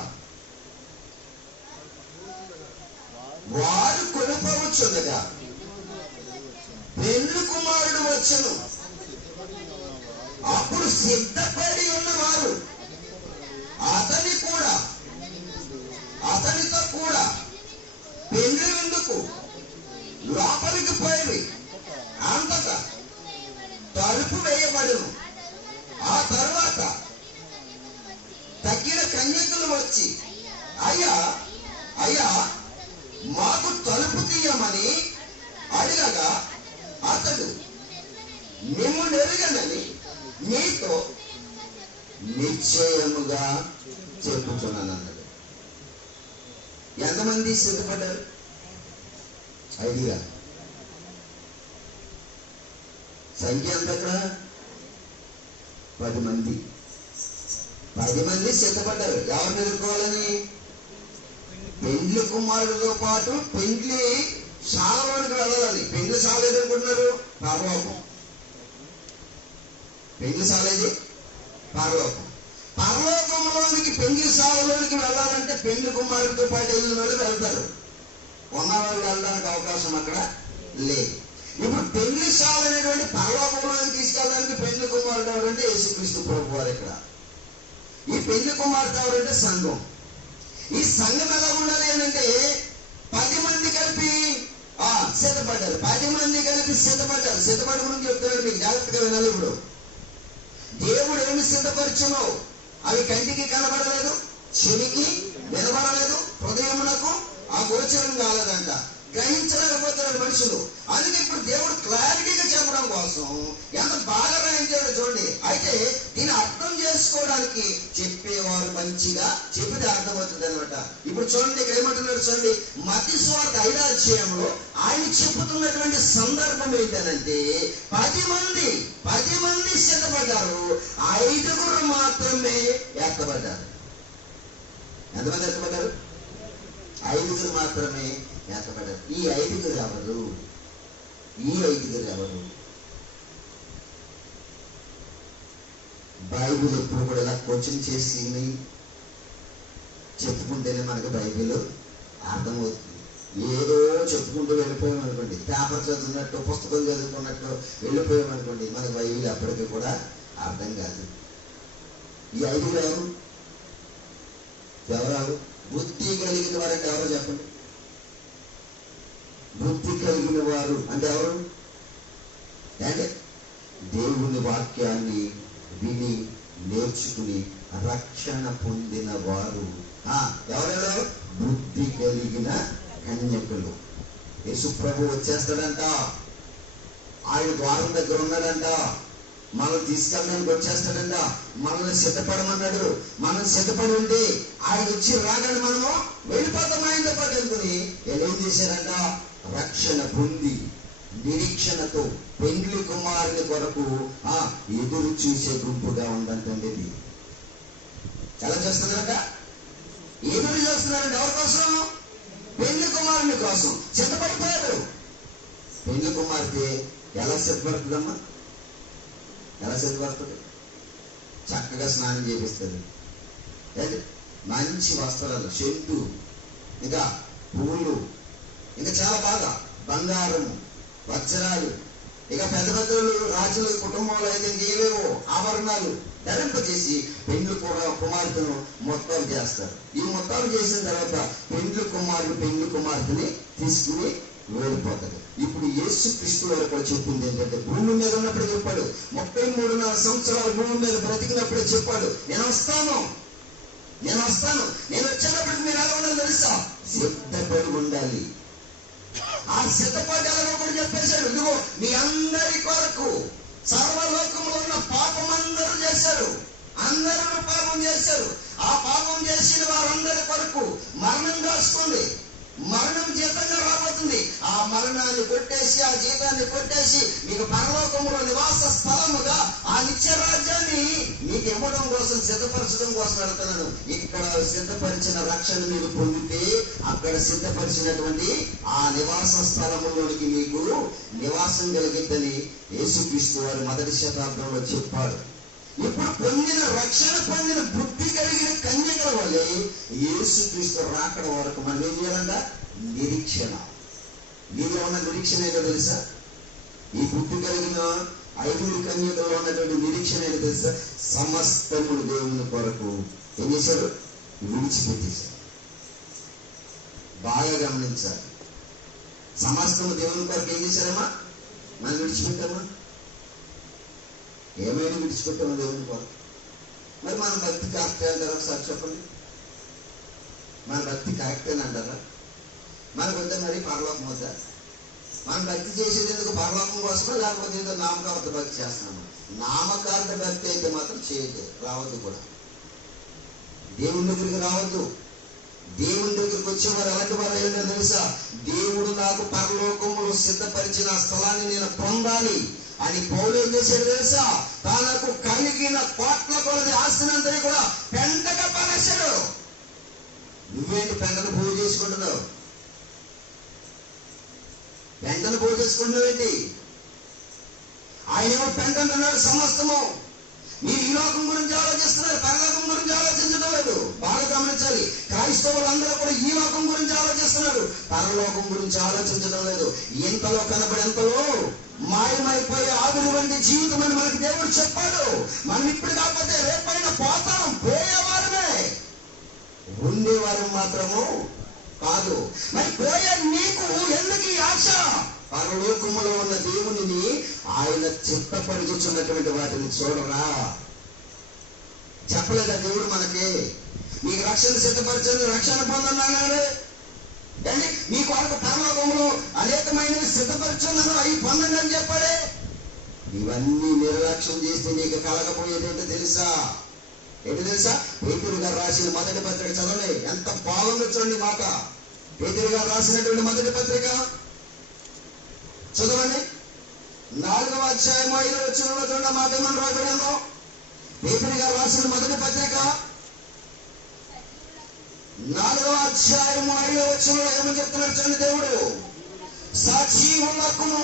వారు కొనుకోవచ్చునగా పెండ్లి కుమారుడు వచ్చును, అప్పుడు సిద్ధపడి ఉన్నవారు అతనితో కూడా పెండ్లి విందుకు లోపలికి పోయి అంతటా తలుపు వేయబడును. ఆ తరువాత తగ్గిన కన్యకులు వచ్చి అయ్యా మాకు తలుపు తీయమని అడగగా అతడు మేము నెరగనని నీతో నిశ్చయముగా చెప్పుతున్నాను అన్నాడు. ఎంతమంది సిద్ధపడ్డారు? ఐడియా సంఖ్య ఎంత? అక్కడ 10 మంది. 10 మంది సిద్ధపడ్డారు. ఎవరిని ఎదుర్కోవాలని? పెండ్లి కుమారుడితో పాటు పెండ్లి శాలలోనికి వెళ్ళాలని. పెండ్లి శాల ఏదనుకుంటున్నారు? పరలోకం. పెండ్లి శాల ఏది? పరలోకం. పరలోకంలోనికి పెండ్లి శాలలోనికి వెళ్ళాలంటే పెండ్లి కుమారుడితో పాటు వెళ్ళిన వాళ్ళు వెళ్తారు. ఉన్నవాళ్ళు వెళ్ళడానికి అవకాశం అక్కడ లేదు. ఇప్పుడు పెండ్లి శాల అనేటువంటి పరలోకంలోకి తీసుకెళ్ళడానికి పెండ్లి కుమారుడు ఎవరంటే యేసుక్రీస్తు ప్రభు వారు. ఇక్కడ ఈ పెండ్లి కుమారుడు ఎవరంటే సంఘం. ఈ సంఘం ఎలా ఉండాలి అంటే 10 మంది కలిపి సిద్ధపడ్డారు. 10 మంది కలిపి సిద్ధపడ్డారు. సిద్ధపడి గురించి చెప్తున్నాడు, మీకు జాగ్రత్తగా వినాలి. ఇప్పుడు దేవుడు ఏమి సిద్ధపరిచునో అవి కంటికి కనబడలేదు, చెవికి వినబడలేదు, హృదయమునకు ఆ గోచరం కాలేదంట. గ్రహించలేకపోతున్నారు మనుషులు. అందుకే ఇప్పుడు దేవుడు క్లారిటీగా చెప్పడం కోసం ఎంత బాగా రాయించాడో చూడండి. అయితే దీన్ని అర్థం చేసుకోవడానికి చెప్పేవారు మంచిగా చెప్పితే అర్థమవుతుంది అనమాట. ఇప్పుడు చూడండి, ఇక్కడ ఏమంటున్నాడు చూడండి. మత్తయి సువార్త 5వ అధ్యాయంలో ఆయన చెప్పుతున్నటువంటి సందర్భం ఏంటంటే 10 మంది సిద్ధపడ్డారు, 5 మాత్రమే ఎత్తబడ్డారు. ఎంతమంది ఎత్తబడ్డారు? 5 మాత్రమే ఎత్తబడ్డారు. ఈ 5 ఎవరు? బైబిల్ ఎప్పుడు కూడా ఇలా క్వశ్చన్ చేసి చెప్పుకుంటేనే మనకు బైబిల్ అర్థమవుతుంది. ఏదో చెప్పుకుంటూ వెళ్ళిపోయాం అనుకోండి, పేపర్ చదువుతున్నట్టు పుస్తకం చదువుకున్నట్టు వెళ్ళిపోయాం అనుకోండి, మనకు బైబిల్ అప్పటికి కూడా అర్థం కాదు. ఈ 5 ఎవరు? బుద్ధి కలిగిన వారంటే ఎవరో చెప్పండి. బుద్ధి కలిగిన వారు అంటే ఎవరు? అంటే దేవుని వాక్యాన్ని విని నేర్చుకుని రక్షణ పొందిన వారు. ఎవరెవరు? బుద్ధి కలిగిన కన్యకులు. యేసు ప్రభు వచ్చేస్తాడంట. ఆయన ద్వారం దగ్గర ఉన్నాడంట. మనల్ని తీసుకెళ్ళడానికి వచ్చేస్తాడంట. మనల్ని సిద్ధపడమన్నాడు. మనం సిద్ధపడి ఉంటే ఆయన వచ్చి రాగానే మనము వెళ్ళిపోతాం ఆయనతో పాటు అనుకుని ఏం చేశారంట? రక్షణ పొంది నిరీక్షణతో పెండ్లి కుమారుని కొరకు ఎదురు చూసే గుంపుగా ఉందంటండి. ఇది ఎలా చేస్తున్నారట? ఎదురు చేస్తున్నారంటే ఎవరి కోసం? పెండ్లి కుమారుని కోసం సిద్ధపడిపోయారు. పెండ్లి కుమార్తె ఎలా సిద్ధపడుతుందమ్మా? ఎలా సిద్ధపడుతుంది? చక్కగా స్నానం చేపిస్తుంది, మంచి వస్త్రాలు, చెట్టు, ఇంకా పువ్వులు, ఇంకా చాలా బాగా బంగారము, వజ్రాలు, ఇక పెద్ద పెద్దలు రాజుల కుటుంబంలో అయితే ఇంకేవేవో ఆభరణాలు ధరింపజేసి పెండ్లి కుమార్తెను మొత్తం చేస్తారు. ఈ మొత్తం చేసిన తర్వాత పెండ్లి కుమార్తెని తీసుకుని వెళ్ళిపోతాడు. ఇప్పుడు యేసుక్రీస్తు వారు కూడా చెప్పింది ఏంటంటే, భూమి మీద ఉన్నప్పుడు చెప్పాడు, 33.5 సంవత్సరాలు భూమి మీద బ్రతికినప్పుడే చెప్పాడు, నేను వస్తాను, నేను వచ్చేటప్పటికి మీరు ఎలా ఉండాలి తెలుసా? సిద్ధపడి ఉండాలి. ఆ సిద్ధపడి ఎలాగో కూడా చెప్పేశాడు, ఇదిగో మీ అందరి కొరకు సర్వలోకంలో ఉన్న పాపం అందరూ చేశారు, అందరూ పాపం చేశారు. ఆ పాపం చేసిన వారందరి కొరకు మరణం రాసుకోండి. మరణం జీతంగా రాబోతుంది. ఆ మరణాన్ని కొట్టేసి, ఆ జీతాన్ని కొట్టేసి మీకు పరలోకంలో నివాస స్థలముగా ఆ నిత్య రాజ్యాన్ని మీకు ఇవ్వడం కోసం, సిద్ధపరచడం కోసం వెళ్తున్నాను. ఇక్కడ సిద్ధపరిచిన రక్షణ మీరు పొందితే అక్కడ సిద్ధపరిచినటువంటి ఆ నివాస స్థలములోనికి మీకు నివాసం కలిగిద్దని యేసుక్రీస్తు వారు మొదటి శతాబ్దంలో చెప్పాడు. ఇప్పుడు పొందిన రక్షణ పొందిన బుద్ధి కలిగిన కన్యకల వల్లే యేసుక్రీస్తు రాకడ వరకు మనం ఏం చేయాలంట? నిరీక్షణ. నీలో ఉన్న నిరీక్షణ ఏదో తెలుసా? ఈ బుద్ధి కలిగిన 5 కన్యకల్లో ఉన్నటువంటి నిరీక్షణ ఏదో తెలుసా? సమస్తములు దేవుని కొరకు ఏం చేశారు? విడిచిపెట్టేశారు. బాగా గమనించాలి. సమస్తము దేవుని కొరకు ఏం చేశారమ్మా? మనం విడిచిపెట్టామా? ఏమైనా విడిచిపెట్టామా దేవుని కొరకు? మరి మన భక్తి కరెక్టే అంటారా? ఒకసారి చెప్పండి. మన భక్తి కరెక్టే అంటారా? మనకు వద్ద మరి పరలోకం వద్దా? మనం భక్తి చేసేది ఎందుకు? పరలోకం కోసమా, లేకపోతే ఏదో నామకార్థ భక్తి చేస్తున్నాము? నామకార్థ భక్తి అయితే మాత్రం చేయదు, రావద్దు కూడా. దేవుని దగ్గరికి రావద్దు. దేవుని దగ్గరికి వచ్చేవారు ఎలాంటి వారు అయ్యిందో తెలుసా? దేవుడు నాకు పరలోకములో సిద్ధపరిచిన స్థలాన్ని నేను పొందాలి అని పౌలు ఏం చేశాడు తెలుసా? తనకు కలిగిన కోట్ల కొలది ఆస్తినంతని కూడా పెంటగా పనేశాడు. నువ్వేంటి పెంటను పూజ చేసుకుంటున్నావు? పెంటను పూజ చేసుకుంటున్నావేంటి? ఆయనేమో పెంట అంటున్నాడు సమస్తము. మీరు ఈ లోకం గురించి ఆలోచిస్తున్నారు, పరలోకం గురించి ఆలోచించడం లేదు. బాగా గమనించాలి. క్రైస్తవులందరూ కూడా ఈ లోకం గురించి ఆలోచిస్తున్నారు, పరలోకం గురించి ఆలోచించడం లేదు. ఎంతలో కనబడేంతలో మాయమైపోయే ఆవిరి వంటి జీవితం అని మనకి దేవుడు చెప్పాడు. మనం ఇప్పుడు కాకపోతే రేపైనా పోతాం, పోయేవారమే, ఉండేవారు మాత్రము కాదు. మరి పోయే నీకు ఎందుకు ఈ ఆశ? పరలోకములో ఉన్న దేవునిని ఆయన చిత్తపరుచుచున్నటువంటి వాటిని చూడరా? చెప్పలేదా దేవుడు మనకి? మీకు రక్షణ సిద్ధపరచని, రక్షణ పొందన్నాడు. కానీ మీ కొరకు పరలోకంలో అనేకమైనవి సిద్ధపరచున్నాను, అవి పొందండి అని చెప్పాడే. ఇవన్నీ నిర్లక్ష్యం చేస్తే నీకు కలగపోయేది ఏంటో తెలుసా? ఏంటి తెలుసా? పేతురు గారు రాసిన మొదటి పత్రిక చదవండి. ఎంత బాగుందో చూడండి మాట. పేతురు గారు రాసినటువంటి మొదటి పత్రిక చదవండి. 4వ అధ్యాయం 5వ వచనంలో చూడండి మాట ఏమని రాయబడిందో. పేతురు గారు రాసిన మొదటి పత్రిక 4వ అధ్యాయం 5వ వచనంలో ఏమని చెప్తున్నాడు చూడండి. దేవుడు సజీవులకును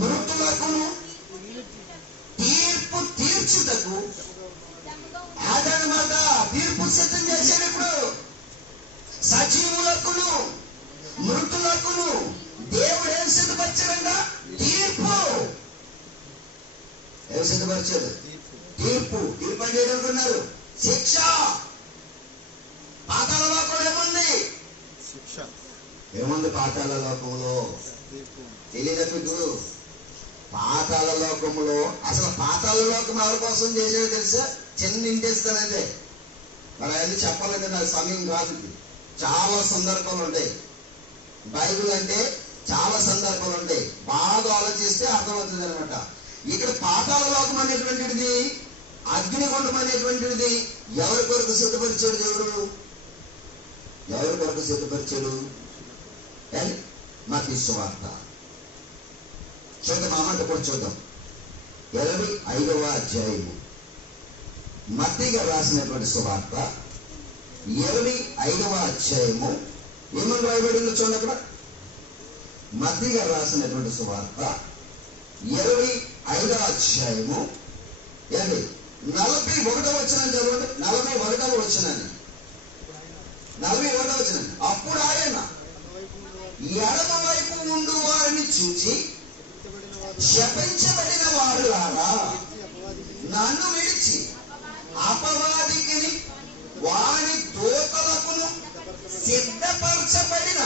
మృతులకును తీర్పు తీర్చుటకు అదనమాట తీర్పు సిద్ధం చేశాడు. ఇప్పుడు సజీవులకును మృతులకును దేవుడు ఏం సిద్ధపరిచాడంట? తీర్పు. ఏం సిద్ధపరిచాడు? తీర్పు. తీర్పు అంటే ఏమనుకున్నారు? శిక్ష. పాతాళ లోకంలో ఏముంది? శిక్ష. ఏముంది పాతాళ లోకంలో? తెలియదా మీకు? పాతాళ లోకములో అసలు పాతాళ లోకం ఎవరి కోసం చేసాడో తెలుసా? చిన్న ఇంటేస్తానంటే మరి అవన్నీ చెప్పాలంటే నాకు సమయం కాదు. చాలా సందర్భాలు ఉంటాయి. బైబిల్ అంటే చాలా సందర్భాలు ఉంటాయి. బాగా ఆలోచిస్తే అర్థమవుతుంది అనమాట. ఇక్కడ పాతాళ లోకం అనేటువంటిది, అగ్నిగుండం అనేటువంటిది ఎవరి కొరకు సిద్ధపరిచాడు దేవుడు? ఎవరి కొరకు సిద్ధపరిచాడు? మత్తయి సువార్త చూద్దాం. ఆ మాట కూడా చూద్దాం. 25వ అధ్యాయము మత్తయి గారు రాసినటువంటి సువార్త 25వ అధ్యాయము ఏమని రాయబడిందో చూడండి. అక్కడ మత్తయి గారు రాసినటువంటి సువార్త 25వ అధ్యాయము 41వ వచనం చదవండి. 41వ వచనాన్ని 41వ వచనం. అప్పుడు ఆయన ఎడమ వైపు ఉండు వారిని చూచి, శపించబడిన వారులారా, నన్ను విడిచి అపవాదికి వారి దూతలకును సిద్ధపరచబడిన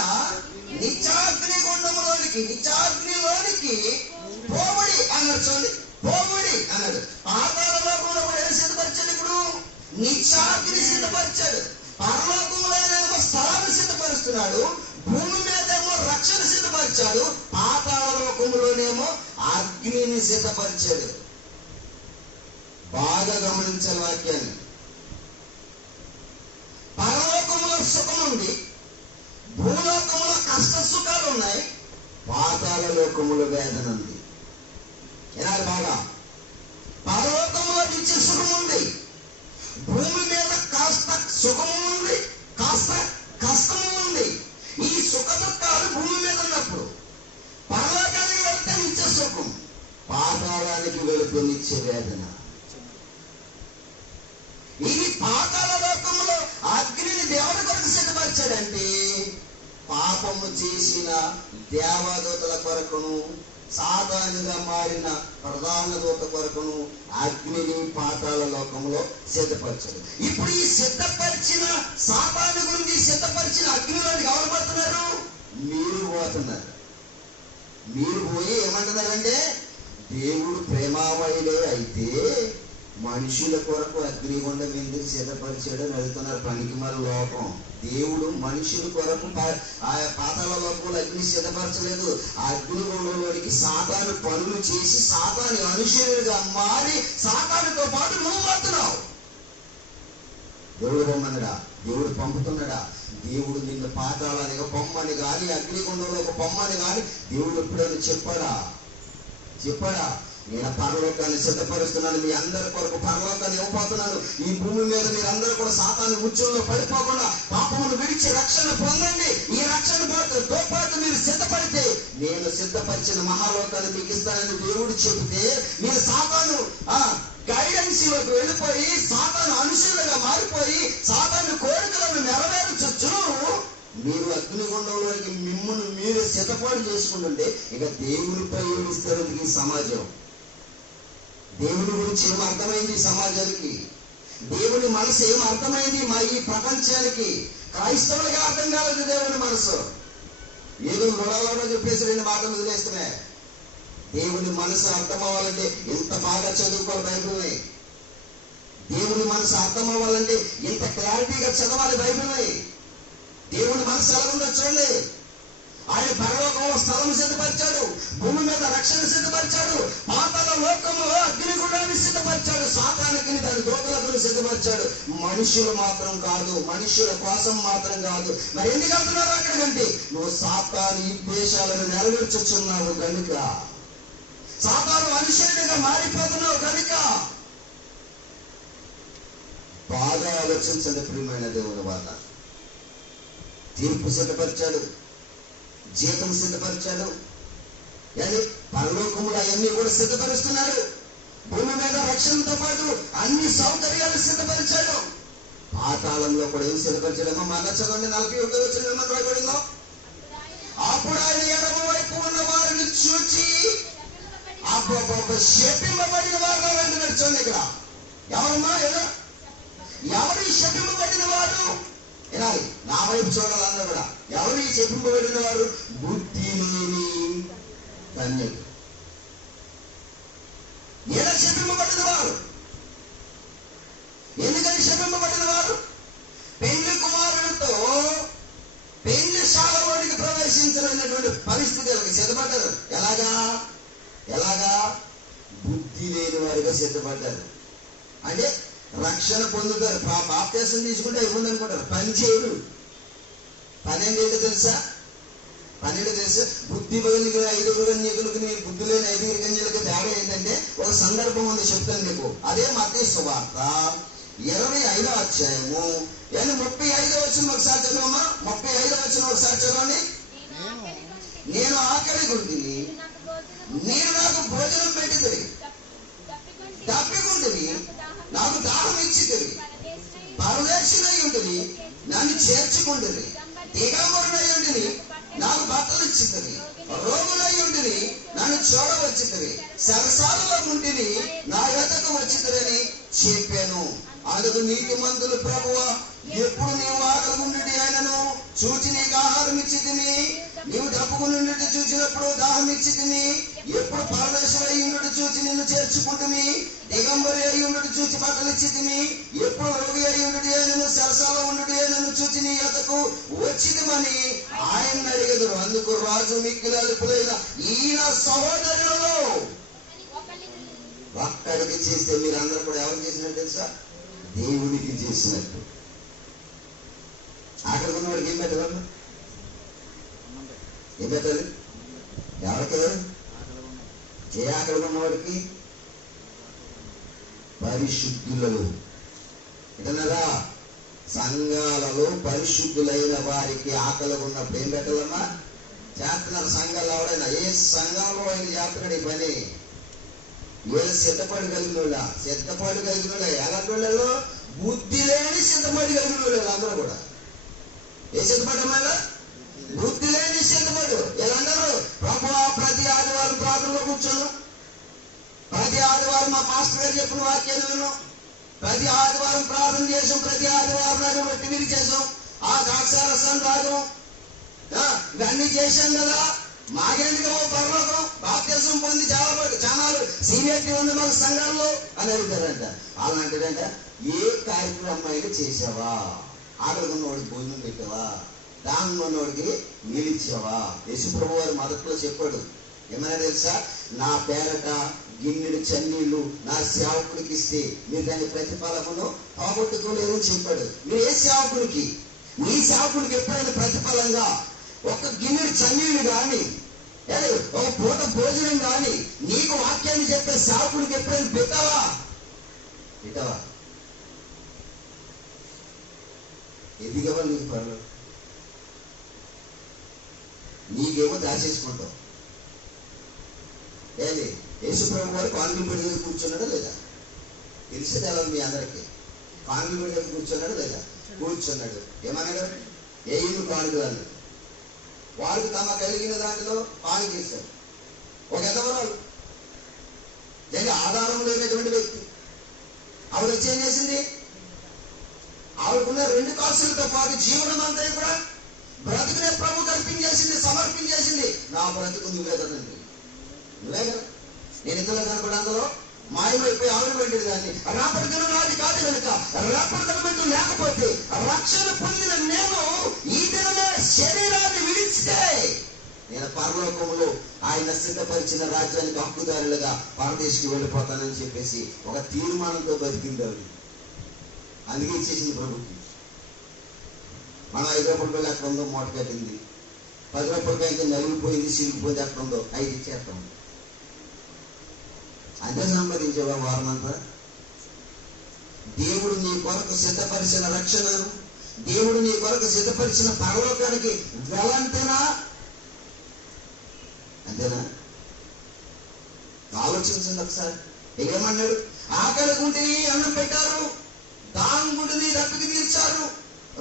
నిత్యాగ్ని నిత్యాగ్నిలోనికి పోవుడి అన్నాడు. చూడండి, పోవుడి అన్నాడు. పాతాళంలో కూడా ఏం సిద్ధపరిచాడు? ఇప్పుడు నిత్యాగ్ని సిద్ధపరిచాడు. పరలోకంలోనేమో స్థలాన్ని సిద్ధపరుస్తున్నాడు, భూమి మీదేమో రక్షణ సిద్ధపరిచాడు, పాతాళ లోకంలోనేమో అగ్నిని సిద్ధపరిచాడు. బాగా గమనించాలి వాక్యాన్ని. పరలోకంలో సుఖం ఉంది, భూలోకంలో పాతాళానికి వెళుతూ నిత్య వేదన. ఇది పాతాళ లోకంలో అగ్నిని దేవుడి కొరకు సిద్ధపరిచాడంటే పాపము చేసిన దేవదూతల కొరకును సాతానుగా మారిన ప్రధాన దూత కొరకును అగ్నిని పాతాళ లోకంలో సిద్ధపరిచాడు. ఇప్పుడు ఈ సిద్ధపరిచిన సాతాను గురించి సిద్ధపరిచిన అగ్నిలోకి ఎవరు పోతున్నారు? మీరు పోతున్నారు. మీరు పోయి ఏమంటున్నారంటే దేవుడు ప్రేమామయుడే అయితే మనుషుల కొరకు అగ్నిగుండం ఎందుకు సిద్ధపరిచాడు అని అడుగుతున్నారు. పనికి మన లోకం. దేవుడు మనుషుల కొరకు ఆ పాతాళ లోకంలో అగ్ని సిద్ధపరచలేదు. ఆ అగ్నిగుండంలోనికి సాతాను పనులు చేసి సాతాను అనుచరుడిగా మారి సాతానుతో పాటు నువ్వు పోతున్నావు. దేవుడు పొమ్మన్నాడా? దేవుడు పంపుతున్నాడా? దేవుడు నిన్ను పాతాళానికి పొమ్మని కానీ అగ్నిగుండంలోకి పొమ్మని కానీ దేవుడు ఎప్పుడైనా చెప్పాడా? నేను పరలోకాన్ని సిద్ధపరుస్తున్నాను, మీ అందరి కొరకు పరలోకాన్ని ఇవ్వబోతున్నాను. ఈ భూమి మీద మీరందరూ కూడా సాతాను ఉచ్చుల్లో పడిపోకుండా పాపమును విడిచి రక్షణ పొందండి. ఈ రక్షణతో పాటు మీరు సిద్ధపడితే నేను సిద్ధపరిచిన మహాలోకాన్ని మీకు ఇస్తానని దేవుడు చెబితే మీరు సాతాను గైడెన్స్ లోకి వెళ్ళిపోయి సాతాను అనుచరులుగా మారిపోయి సాతాను కోరికలను నెరవేర్చొచ్చు. మీరు అగ్నిగుండంలోకి మిమ్మల్ని మీరే సిద్ధపాటు చేసుకుంటుంటే ఇక దేవునిపై ఏమిస్తారు ఈ సమాజం? దేవుని గురించి ఏం అర్థమైంది సమాజానికి? దేవుని మనసు ఏం అర్థమైంది మా ఈ ప్రపంచానికి? క్రైస్తవులుగా అర్థం కాలేదు దేవుని మనసు. ఏదో లొడలో చెప్పేసి 2 మాటలు వదిలేస్తున్నా. దేవుని మనసు అర్థం అవ్వాలంటే ఇంత బాగా చదువుకోవాలి బైబిల్ని. దేవుని మనసు అర్థం అవ్వాలంటే ఇంత క్లారిటీగా చదవాలి బైబిల్ని. దేవుని మనసు ఎలా ఉందో చూడండి. ఆయన పరలోకంలో స్థలం సిద్ధపరిచాడు, భూమి మీద రక్షణ సిద్ధపరిచాడు, పాతాళ లోకంలో అగ్నిగుండాన్ని సిద్ధపరిచాడు, సాతానికి దాని దూతలకు సిద్ధపరిచాడు. మనుషులు మాత్రం కాదు, మనుషుల కోసం మాత్రం కాదు. మరి ఎందుకు వెళ్తున్నావు అక్కడికంటే నువ్వు సాతాను ఉద్దేశాలను నెరవేర్చుచున్నావు కనుక, సాతాను అనుచరుడిగా మారిపోతున్నావు కనుక. బాగా ఆలోచించండి ప్రియమైన దేవుని వాత. తీర్పు సిద్ధపరిచాడు, జీతం సిద్ధపరిచాడు, పరలోకములు అవన్నీ కూడా సిద్ధపరుస్తున్నాడు. భూమి మీద రక్షణతో పాటు అన్ని సౌకర్యాలు సిద్ధపరిచాడు. పాతాళంలో కూడా ఏం సిద్ధపరిచాడేమో మన చదవండి. 41 రాయబడిందో, అప్పుడు ఆయన ఎడమ వైపు ఉన్న వారిని చూచి శపింపబడిన వారు వెంటనే చూడండి. ఇక్కడ ఎవరమ్మా? ఎవరు శపింపబడిన వారు? వినాలి, నా వైపు చూడాలన్నా కూడా. ఎవరు ఈ శపింపబడిన వారు? బుద్ధి లేని కన్యలు. ఎలా శపింపబడిన వారు? ఎందుకని శపింపబడిన వారు? పెళ్లి కుమారుడితో పెళ్లిశాలలోనికి ప్రవేశించలేనటువంటి పరిస్థితులకు సిద్ధపడ్డారు. ఎలాగా? బుద్ధి లేని వారిగా సిద్ధపడ్డారు. అంటే రక్షణ పొందుతారు, బాప్తిసం తీసుకుంటే అయిపోయింది అనుకుంటారు. పని చేయరు. పని ఏంటో తెలుసా? బుద్ధి కలిగిన 5 కన్యకులకు బుద్ధి లేని 5 కన్యలకు తేడా ఏంటంటే ఒక సందర్భం ఉంది, చెప్తాను మీకు. అదే మత్తయి సువార్త 25వ అధ్యాయము 35వ వచనం ఒకసారి చదవమ్మా. 35వ వచనం ఒకసారి చదవండి. నేను ఆకలి గుంటిని, మీరు నాకు భోజనం పెట్టితిరి, తప్పికుంటిని, నాకు దాహం ఇచ్చితిరి, పరదేశులై ఉంటిని, నన్ను చేర్చుకుంటిరి, దిగంబరుడై ఉంటిని, నాకు బట్టలు ఇచ్చితిరి, రోగులై ఉంటిని, నన్ను చూడవచ్చితిరి, సరసాలలో ఉంటిని, నా యొద్దకు వచ్చితిరని చెప్పాను. అందుకు నీతిమంతులు ప్రభువా, ఎప్పుడు నీవు ఆకలి ఉండి ఆయనను చూచి నీకు ఆహారం ఇచ్చితిని, నీవు దప్పుకుని చూచినప్పుడు దాహం ఇచ్చితిని, ఎప్పుడు పరదేశం అయి ఉండు చూచి నిన్ను చేర్చుకుంటుని, దిగంబరి అయి ఉండు చూచి బట్టలు ఇచ్చితిని, ఎప్పుడు రోగి అయి ఉండు ఆయనను సరసాలో ఉండు ఆయనను చూచి నీ యొద్దకు వచ్చితిమని ఆయన అడిగెదరు. అందుకు రాజు మిక్కిలి అల్పులైన ఈయన సహోదరులలో ఒక్కడికి చేస్తే మీరందరూ కూడా ఎవరు చేసినట్టు తెలుసా? దేవుడికి చేసినట్టు. ఆకలి ఉన్నవాడికి ఏం పెట్టాలి? ఏం పెట్టాలి? ఎవరికి? ఏ ఆకలి ఉన్నవాడికి? పరిశుద్ధులలో. ఏంటన్నారా? సంఘాలలో పరిశుద్ధులైన వారికి ఆకలి ఉన్నప్పుడు ఏం పెట్టాలమ్మా? చేస్తున్నారు సంఘాలు. ఎవడైనా ఏ సంఘంలో ఆయన చేస్తున్నాడు ఈ పని? వీళ్ళు సిద్ధపాటు కలిగిన వాళ్ళ, సిద్ధపాటు కలిగిన వాళ్ళ ఎలాంటి వాళ్ళు? బుద్ధి లేని సిద్ధపాటు కలిగిన వాళ్ళు అందరూ కూడా. ఏ సిద్ధపాటు అమ్మాయిల? బుద్ధి లేని సిద్ధపాటు. వీళ్ళందరూ ప్రభువా ప్రతి ఆదివారం ప్రార్థనలో కూర్చోను, ప్రతి ఆదివారం మా మాస్టర్ గారు చెప్పిన వాక్యాన్ని విను, ప్రతి ఆదివారం ప్రార్థన చేసాం, ప్రతి ఆదివారం నాడు రొట్టె విరి చేసాం, ఆ ద్రాక్షారసం తాగం, ఇవన్నీ చేశాం కదా, మాకెందుకు పర్లోకం, బాప్తిసం పొంది చాలా సీనియారిటీ ఉంది మాకు సంఘాల్లో అని అడుగుతారంట. అలాంటిదంట ఏ కార్యక్రమం అయినా చేసావా? ఆకలిగా ఉన్నవాడికి భోజనం పెట్టావా? దాహంగా ఉన్నవాడికి నిలిచావా? యేసుప్రభు వారు మొదట్లో చెప్పాడు, ఏమైనా తెలుసా? నా పేరట గిన్నెడు చన్నీళ్లు నా సేవకుడికి ఇస్తే మీరు దాని ప్రతిఫలమును పోగొట్టుకోలేరు అని చెప్పాడు. మీరు ఏ సేవకుడికి, నీ సేవకుడికి ఎప్పుడైనా ప్రతిఫలంగా ఒక గిన్నెడు చన్నీళ్లు కానీ ఒక పూట భోజనం కానీ నీకు వాక్యాన్ని చెప్పే సేవకుడికి ఎప్పుడైనా పెట్టావా? ఎదిగవా? నీకు పర్లేదు, నీకేమో దాచేసుకుంటావు. ఏది యేసుప్రభు గారు కాన్ఫిడెంట్ దగ్గర కూర్చున్నాడా లేదా? తెలిసేది ఎలా మీ అందరికీ? కాన్ఫిడెంట్ దగ్గర కూర్చున్నాడు లేదా? కూర్చున్నాడు. ఏమన్నాడు? ఏ ఇల్లు కానుక అన్నాడు. వారికి తమ కలిగిన దాంట్లో పాలు చేశారు. ఒక ఎదవరాలు ఆధారం లేనటువంటి వ్యక్తి ఆవిడ వచ్చి ఏం చేసింది? ఆవిడకున్న 2 కాసులతో పాటు జీవనం అంతా కూడా బ్రతుకునే ప్రభు కల్పించేసింది, సమర్పించేసింది. నా బ్రతుకు నువ్వే కదండి, నువ్వే కదా, నేను ఇందులో కనపడి అందులో మాయమైపోయి ఆవిడ పెట్టేది దాన్ని. రాపడికను నాది కాదు కనుక రాపడికను లేకపోతే రక్షణ పొందిన నేను ఈ దినమే శరీరాన్ని విడిచితే నేను పరలోకములో ఆయన సిద్ధపరిచిన రాజ్యానికి హక్కుదారులుగా పరదేశికి వెళ్ళిపోతానని చెప్పేసి ఒక తీర్మానంతో బతికింది ఆవిడ. అందుకే ఇచ్చేసింది ప్రభుకి. మనం 5 రూపాయల బిళ్ళ ఎక్కడ ఉందో మూట కట్టింది, 10 రూపాయల బ్యాంకు నలిగిపోయింది, సిరిగిపోయింది, ఎక్కడ ఉందో 5 ఇచ్చేస్తాం. అంతే సంపాదించేవా వారమంతా? దేవుడు నీ కొరకు సిద్ధపరిచిన రక్షణను, దేవుడు నీ కొరకు సిద్ధపరిచిన పరలోకానికి వెళ్ళంతేనా? అంతేనా? ఆలోచించండి ఒకసారి. ఏమన్నాడు? ఆకలి గుంటిని అన్నం పెట్టారు, దాంగుడిని దప్పికి తీర్చారు,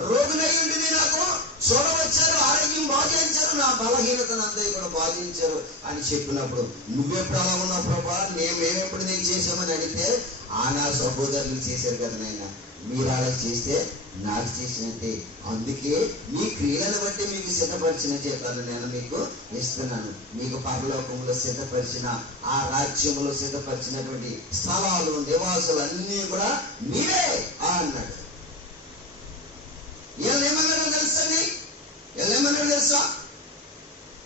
రోగునయ్యుండిని నాకు చూడవచ్చారు, ఆరోగ్యం బాధించారు, నా బలహీనతను అంతా కూడా బాధించారు అని చెప్పినప్పుడు నువ్వెప్పుడు అలా ఉన్నావు ప్రభా, మేమెప్పుడు నీకు చేసామని అడిగితే నా సహోదరులు చేశారు కదా నాయన, మీరు అలా చేస్తే నాకు చేసినట్టే, అందుకే మీ క్రియలను బట్టి మీకు సిద్ధపరిచిన చేతాను నేను మీకు ఇస్తున్నాను. మీకు పరలోకంలో సిద్ధపరిచిన ఆ రాజ్యంలో సిద్ధపరిచినటువంటి స్థలాలు, నివాసాలు అన్నీ కూడా మీరే అన్నాడు. వీళ్ళు ఏమన్నాడో తెలుసండి? వీళ్ళు ఏమన్నాడో తెలుసా?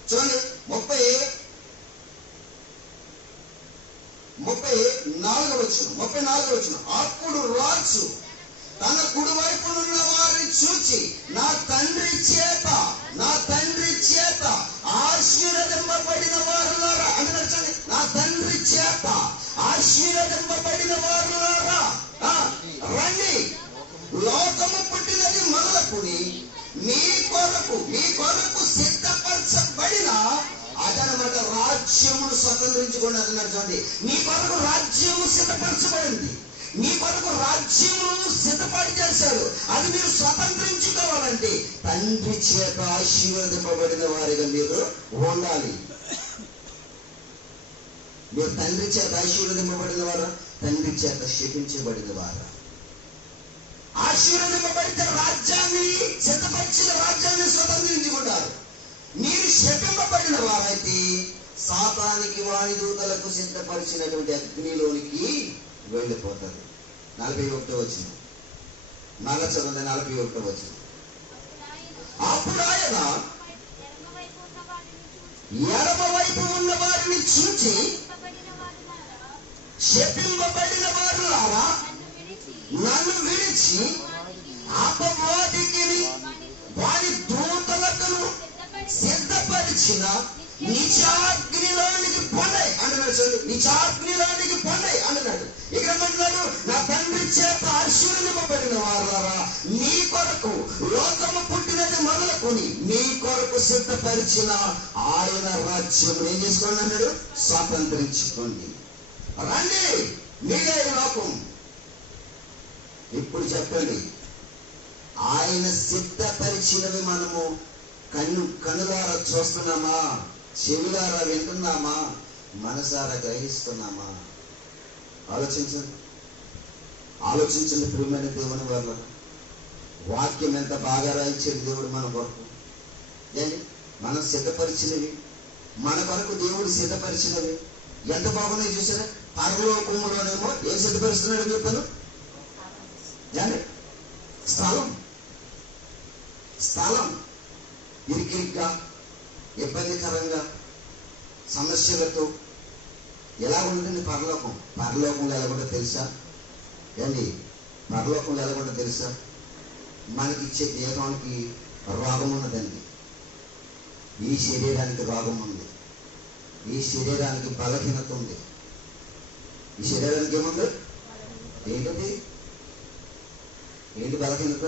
చూడండి 34వ వచనం. అప్పుడు రాజు తన కుడివైపు ఉన్న వారిని చూచి నా తండ్రి చేత ఆశీర్వదింపబడిన వారులారా అంటే చూడండి, నా తండ్రి చేత ఆశీర్వదింపబడిన వారులారా రండి, లోకము పుట్టినది మొదలుకుని మీ కొరకు సిద్ధపరచబడిన అదనమాట రాజ్యమును స్వతంత్రించుకోండి అన్నారు. చూడండి, మీ కొరకు రాజ్యము సిద్ధపరచబడింది, మీ కొరకు రాజ్యమును సిద్ధపాటు చేశారు. అది మీరు స్వతంత్రించుకోవాలంటే తండ్రి చేత ఆశీర్వదింపబడిన వారిగా మీరు ఉండాలి. మీరు తండ్రి చేత ఆశీర్వదింపబడిన వారా, తండ్రి చేత శపించబడిన వారా? ఆశీర్వదింపబడితే రాజ్యాన్ని, సిద్ధపరిచిన రాజ్యాన్ని స్వతంత్రించుకుంటారు. మీరు శపింపబడిన వారైతే సాతానికి వాని దూతలకు సిద్ధపరిచినటువంటి అగ్నిలోనికి వెళ్ళిపోతారు. 41వ వచనం మళ్ళా చదవండి. 41వ వచనం. అప్పుడు ఆయన ఎడమ వైపు ఉన్న వారిని చూచి శపింపబడిన వారులారా నన్ను విడిచి అపవాదికి వారి దూతలకు సిద్ధపరిచిన నిజాగ్నిలోనికి పొందాయి అంటున్నాడు. నిజాగ్నిలోనికి పొందాయి అంటున్నాడు. ఇక్కడ అంటున్నాడు, నా తండ్రి చేత ఆశీర్వదింపబడిన వారులారా మీ కొరకు లోకము పుట్టినది మొదలుకొని మీ కొరకు సిద్ధపరిచిన ఆయన రాజ్యం ఏం చేసుకోండి అన్నాడు, స్వాతంత్రించుకోండి. రండి, మీరే ఈ లోకం. ఇప్పుడు చెప్పండి, ఆయన సిద్ధపరిచినవి మనము కనులారా చూస్తున్నామా, చెవులారా వింటున్నామా, మనసారా గ్రహిస్తున్నామా? ఆలోచించండి ప్రియమైన దేవుని వల్ల. వాక్యం ఎంత బాగా రాయించేది దేవుడు మన కొరకు. ఏంటి మనం సిద్ధపరిచినవి, మన కొరకు దేవుడు సిద్ధపరిచినవి ఎంత బాగున్నాయి చూసారా? పరలోకములోనేమో ఏం సిద్ధపరుస్తున్నాడు చెప్పాను? స్థలం ఇరికిరిగ్గా, ఇబ్బందికరంగా, సమస్యలతో ఎలా ఉంటుందండి పరలోకం? పరలోకంలో ఎలాగుంటో తెలుసా? ఏంటి పరలోకంలో ఎలాగుంటో తెలుసా? మనకిచ్చే దేహానికి రోగం ఉన్నదండి. ఈ శరీరానికి రోగం ఉంది, ఈ శరీరానికి బలహీనత ఉంది. ఈ శరీరానికి ఏముంది? ఏంటది? ఏంటి బలహీనత?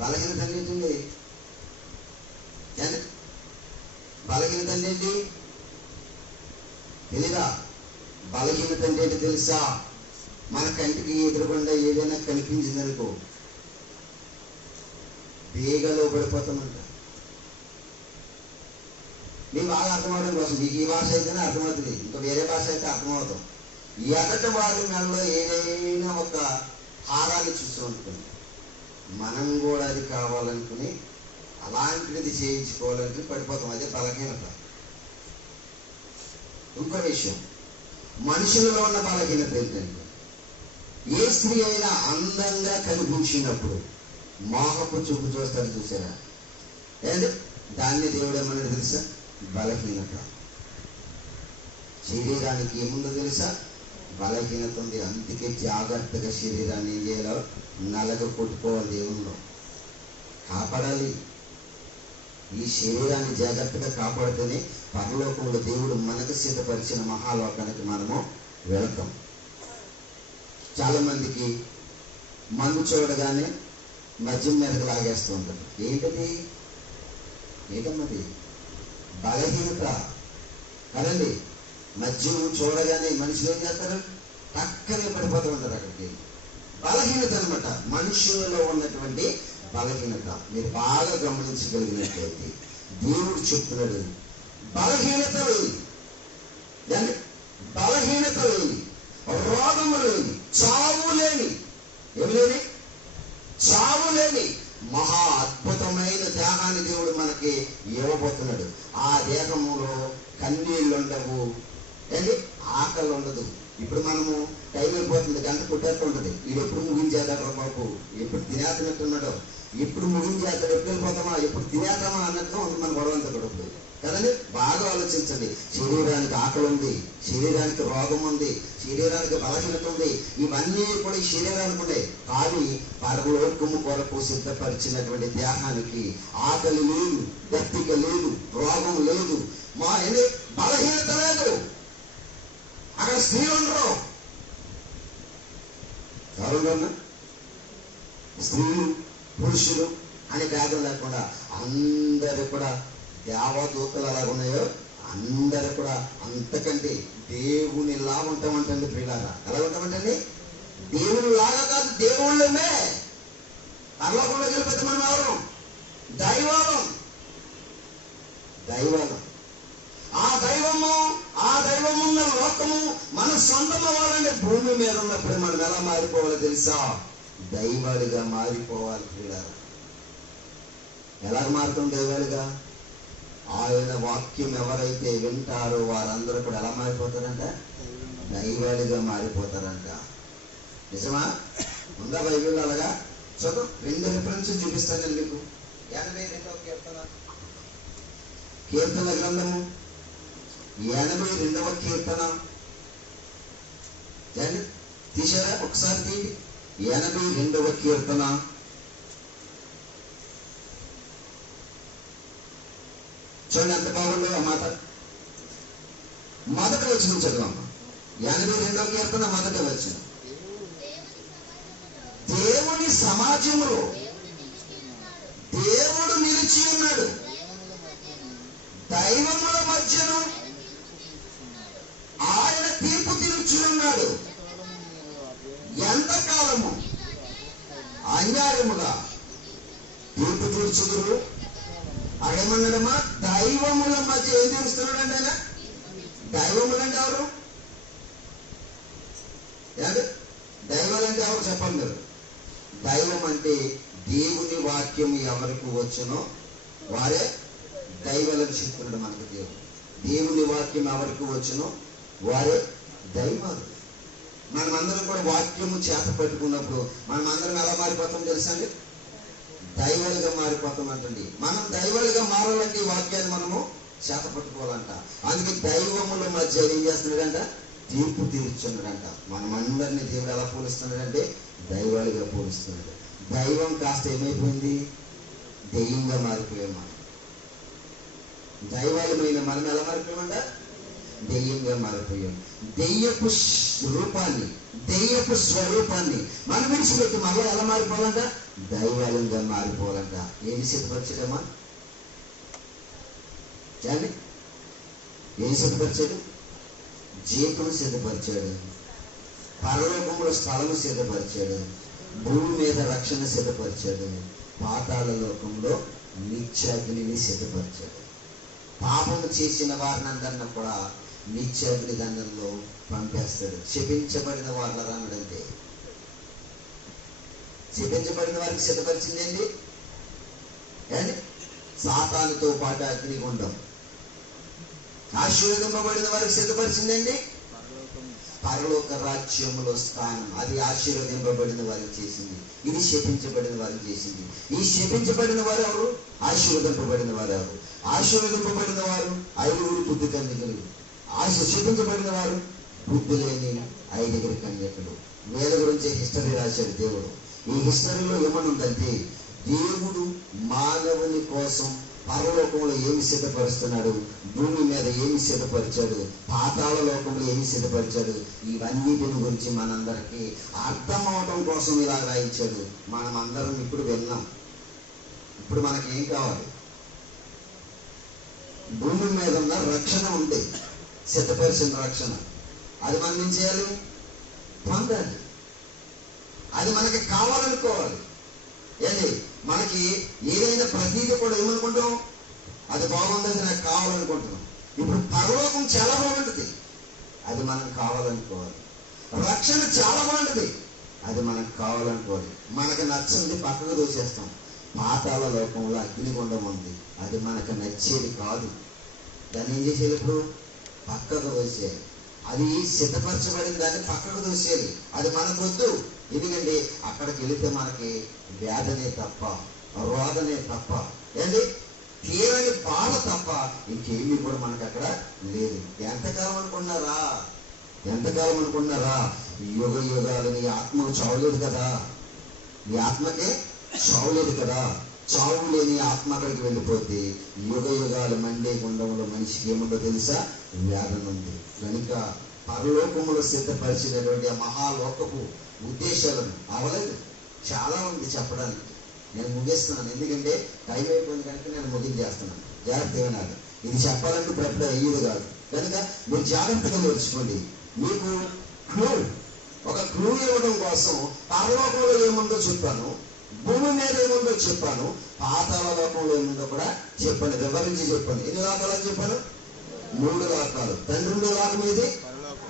బలహీనత ఏంటండి? బలహీనత ఏంటి తెలీదా? బలహీనత అంటే ఏంటి తెలుసా? మన కంటికి ఎదురుకుండా ఏదైనా కనిపించిందనుకో బేగలో పడిపోతామంట. మీకు బాగా అర్థమవడం కోసం మీకు ఈ భాష అయితేనే అర్థమవుతుంది, ఇంకా వేరే భాష అయితే అర్థమవుతాం. ఎదటి వారి నెలలో ఏదైనా ఒక హారాన్ని చూస్తూ ఉంటుంది, మనం కూడా అది కావాలనుకుని అలాంటిది చేయించుకోవాలనుకుని పడిపోతాం. అదే బలహీనత. ఇంకో విషయం, మనుషులలో ఉన్న బలహీనత ఏంటంటే, ఏ స్త్రీ అయినా అందంగా కనిపించినప్పుడు మోహపు చూపు చూస్తారు చూసారా? ఏంటి దాన్ని దేవుడు ఏమన్నాడు తెలుసా? బలహీనత. శరీరానికి ఏముందో తెలుసా? బలహీనత ఉంది. అందుకే జాగ్రత్తగా శరీరాన్ని ఏం చేయాలో నలగ కొట్టుకోవాలి, దేవుణ్ణి కాపాడాలి. ఈ శరీరాన్ని జాగ్రత్తగా కాపాడితేనే పరలోకంలో దేవుడు మనకు సిద్ధపరిచిన మహాలోకానికి మనము వెళ్తాం. చాలా మందికి మందు చూడగానే మద్యం మీదకి లాగేస్తూ ఉంటారు. ఏంటది? ఏంటన్నది? బలహీనత కదండి. మద్యం చూడగానే మనుషులు ఏం చేస్తారు? పక్కనే పడిపోతూ ఉంటారు అక్కడికి. బలహీనత అనమాట, మనుషులలో ఉన్నటువంటి బలహీనత. మీరు బాగా గమనించగలిగినట్లయితే దేవుడు చెప్తున్నాడు, బలహీనత లేని, బలహీనత లేని, రోగము లేని, చావు లేని, ఏమి లేని? చావు లేని మహా అద్భుతమైన దేహాన్ని దేవుడు మనకి ఇవ్వబోతున్నాడు. ఆ దేహములో కన్నీళ్ళు ఉండవు, ఏంటి ఆకలి ఉండదు. ఇప్పుడు మనము టైం అయిపోతుంది, గంట కొట్టేస్తూ ఉంటుంది. ఇది ఎప్పుడు ముగించేద్దాడు బాబు, ఎప్పుడు తినేస్తున్నట్టున్నాడో, ఎప్పుడు ముగించేస్తాడు, ఎప్పుడు వెళ్ళిపోతామా, ఎప్పుడు తినేద్దామా అన్నట్టుగా ఉంది మన గొడవ అంతా గొడవ కదండి. బాగా ఆలోచించండి. శరీరానికి ఆకలి ఉంది, శరీరానికి రోగం ఉంది, శరీరానికి బలహీనత ఉంది. ఇవన్నీ కూడా ఈ శరీరానికి ఉన్నాయి. కానీ పరలోకము కొరకు సిద్ధపరిచినటువంటి దేహానికి ఆకలి లేదు, దప్పిక లేదు, రోగం లేదు, బలహీనత లేదు. అక్కడ స్త్రీలు ఉండరు. ఎవరున్నా స్త్రీలు పురుషులు అనే భేదం లేకుండా అందరూ కూడా దేవదూతలు ఎలాగున్నాయో అందరూ కూడా అంతకంటే దేవుని లాగా ఉంటామంటండి. ప్రియులారా ఎలా ఉంటామంటండి? దేవుని లాగా కాదు, దేవుళ్ళమే. పరలోకంలో గెలిపితే మనం ఎవరు? దైవాలం. ఆ దైవము ఉన్న లోకము మన సొంతం అవ్వాలంటే భూమి మీద ఉన్నప్పుడు మనం ఎలా మారిపోవాలో తెలుసా? దైవాలుగా మారిపోవాలి. ప్రియులారా ఎలా మారుతాం దైవాలుగా? ఆయన వాక్యం ఎవరైతే వింటారో వారందరూ కూడా ఎలా మారిపోతారంట? దైవాలుగా మారిపోతారంట. నిజమా? ఉందా బైబిల్ అలాగా? చదువు, 2 రిఫరెన్స్ చూపిస్తాను నేను మీకు. 82వ కీర్తన గ్రంథము 82వ కీర్తన తీసారా? ఒకసారి తీయండి. 82వ కీర్తన చూడండి ఎంత బాగుందో ఆ మాట. మొదటి వచనం చదువమ్మా. 82వ కీర్తన మొదటి వచనం. దేవుని సమాజంలో దేవుడు నిలిచి ఉన్నాడు, దైవముల మధ్యను తీర్పు తీర్చున్నాడు. ఎంతకాలము అన్యాయముగా తీర్పు తీర్చుదురు. అడేమన్నాడమ్మా, దైవముల మధ్య ఏం తీరుస్తున్నాడండి ఆయన? దైవములంటే ఎవరు? దైవాలంటే ఎవరు చెప్పండి మీరు? దైవం అంటే దేవుని వాక్యం ఎవరికి వచ్చునో వారే దైవాలను చెప్తున్నాడు మనకు దేవుడు. దేవుని వాక్యం ఎవరికి వచ్చునో వారే దైవాలు. మనమందరం కూడా వాక్యము చేత పెట్టుకున్నప్పుడు మనమందరం ఎలా మారిపోతాం తెలుసా అండి? దైవాలుగా మారిపోతాం అంటండి. మనం దైవాలుగా మారాలంటే ఈ వాక్యాన్ని మనము చేత పట్టుకోవాలంట. అందుకే దైవముల మధ్య ఏం చేస్తున్నాడంట? తీర్పు తీర్చున్నాడంట. మనమందరినీ దేవుడు ఎలా పోలుస్తున్నాడంటే దైవాలుగా పోలుస్తున్నాడు. దైవం కాస్త ఏమైపోయింది? దెయ్యంగా మారిపోయాం. మనం దైవాలమైన మనం ఎలా మారిపోయామంట? దెయ్యంగా మారిపోయాం. దెయ్యపు రూపాన్ని, దెయ్యపు స్వరూపాన్ని మనం విడిచిపెట్టి మళ్ళీ ఎలా మారిపోవాలంట? దైవాలంగా మారిపోవాలంట. ఏమి సిద్ధపరిచాడమ్మా? కానీ ఏం సిద్ధపరిచాడు? జీవితం సిద్ధపరిచాడు, పరలోకంలో స్థలము సిద్ధపరిచాడు, భూమి మీద రక్షణ సిద్ధపరిచాడు, పాతాళ లోకంలో నిత్యాగ్నిని సిద్ధపరిచాడు. పాపము చేసిన వారిని అందరినీ కూడా నిత్యాగ్ని దండంలో పంపేస్తాడు. శపించబడిన వాళ్ళ రానుడంతే. శపించబడిన వారికి సిద్ధపరిచిందేంటి? కానీ సాతానుతో పాటు అగ్నిగుండం. ఆశీర్వదింపబడిన వారికి సిద్ధపరిచిందండి పరలోక రాజ్యములో స్థానం. అది ఆశీర్వదింపబడిన వారికి చేసింది, ఇది శపించబడిన వారికి చేసింది. ఈ శపించబడిన వారు ఎవరు? ఆశీర్వదింపబడిన వారు ఎవరు? ఆశీర్వదింపబడిన వారు 5 బుద్ధి కన్యకలు, శపించబడిన వారు బుద్ధి లేని 5 కన్యకలు. వీళ్ళ గురించి హిస్టరీ రాశాడు దేవుడు. ఈ హిస్టరీలో ఏమనుందంటే, దేవుడు మానవుని కోసం పరలోకంలో ఏమి సిద్ధపరుస్తున్నాడు, భూమి మీద ఏమి సిద్ధపరిచాడు, పాతాళ లోకంలో ఏమి సిద్ధపరిచాడు, ఇవన్నిటిని గురించి మనందరికీ అర్థం అవడం కోసం ఇలా రాయించాడు. మనం అందరం ఇప్పుడు విన్నాం. ఇప్పుడు మనకి ఏం కావాలి? భూమి మీద ఉన్న రక్షణ ఉంది, సిద్ధపరిచిన రక్షణ. అది మనం ఏం చేయాలి? పొందాలి. అది మనకి కావాలనుకోవాలి. ఏంటి? మనకి ఏదైనా ప్రతీది కూడా ఏమనుకుంటాం? అది బాగుందని నాకు కావాలనుకుంటున్నాం. ఇప్పుడు పరలోకం చాలా బాగుంటుంది, అది మనం కావాలనుకోవాలి. రక్షణ చాలా బాగుంటుంది, అది మనకు కావాలనుకోవాలి. మనకు నచ్చింది పక్కకు దోచేస్తాం. పాతాళ లోకంలో అగ్నిగుండం ఉంది, అది మనకు నచ్చేది కాదు. దాన్ని ఏం చేసేది? ఇప్పుడు పక్కకు దోసేయాలి. అది సిద్ధపరచబడిన దాన్ని పక్కకు దోసేయాలి. అది మనకు వద్దు. ఎందుకంటే అక్కడికి వెళితే మనకి వ్యాధనే తప్ప, రోదనే తప్ప, ఏంటి తీరని బాధ తప్ప ఇంకేమీ కూడా మనకు అక్కడ లేదు. ఎంతకాలం అనుకున్నారా? ఎంతకాలం అనుకున్నారా? యుగ యుగాలు నీ ఆత్మకు చావులేదు కదా. నీ ఆత్మకే చావులేదు కదా. చావు లేని ఆత్మ అక్కడికి వెళ్ళిపోతే యుగ యుగాలు మండే గుండంలో మనిషికి ఏముందో తెలుసా? వ్యాధన ఉంది. కనుక పరలోకములో సిద్ధపరిచినటువంటి ఆ మహాలోకపు ఉద్దేశాలను అవలేదు. చాలా ఉంది చెప్పడానికి. నేను ముగిస్తున్నాను, ఎందుకంటే టైం అయిపోయింది కనుక నేను ముగించేస్తున్నాను. జాగ్రత్తగా వినాలి. ఇది చెప్పాలంటే ఇప్పుడు అయ్యేది కాదు. కనుక మీరు జాగ్రత్తగా నేర్చుకోండి. మీకు ఒక క్లూ ఇవ్వడం కోసం పరలోకంలో ఏముందో చెప్పాను, భూమి మీద ఏముందో చెప్పాను, పాతాళ లోకంలో ఏముందో కూడా చెప్పాను, వివరించి చెప్పాను. ఎన్ని లోకాలని చెప్పాను? 3 లోకాలు. తండ్రి ఉండే లోకం ఏది?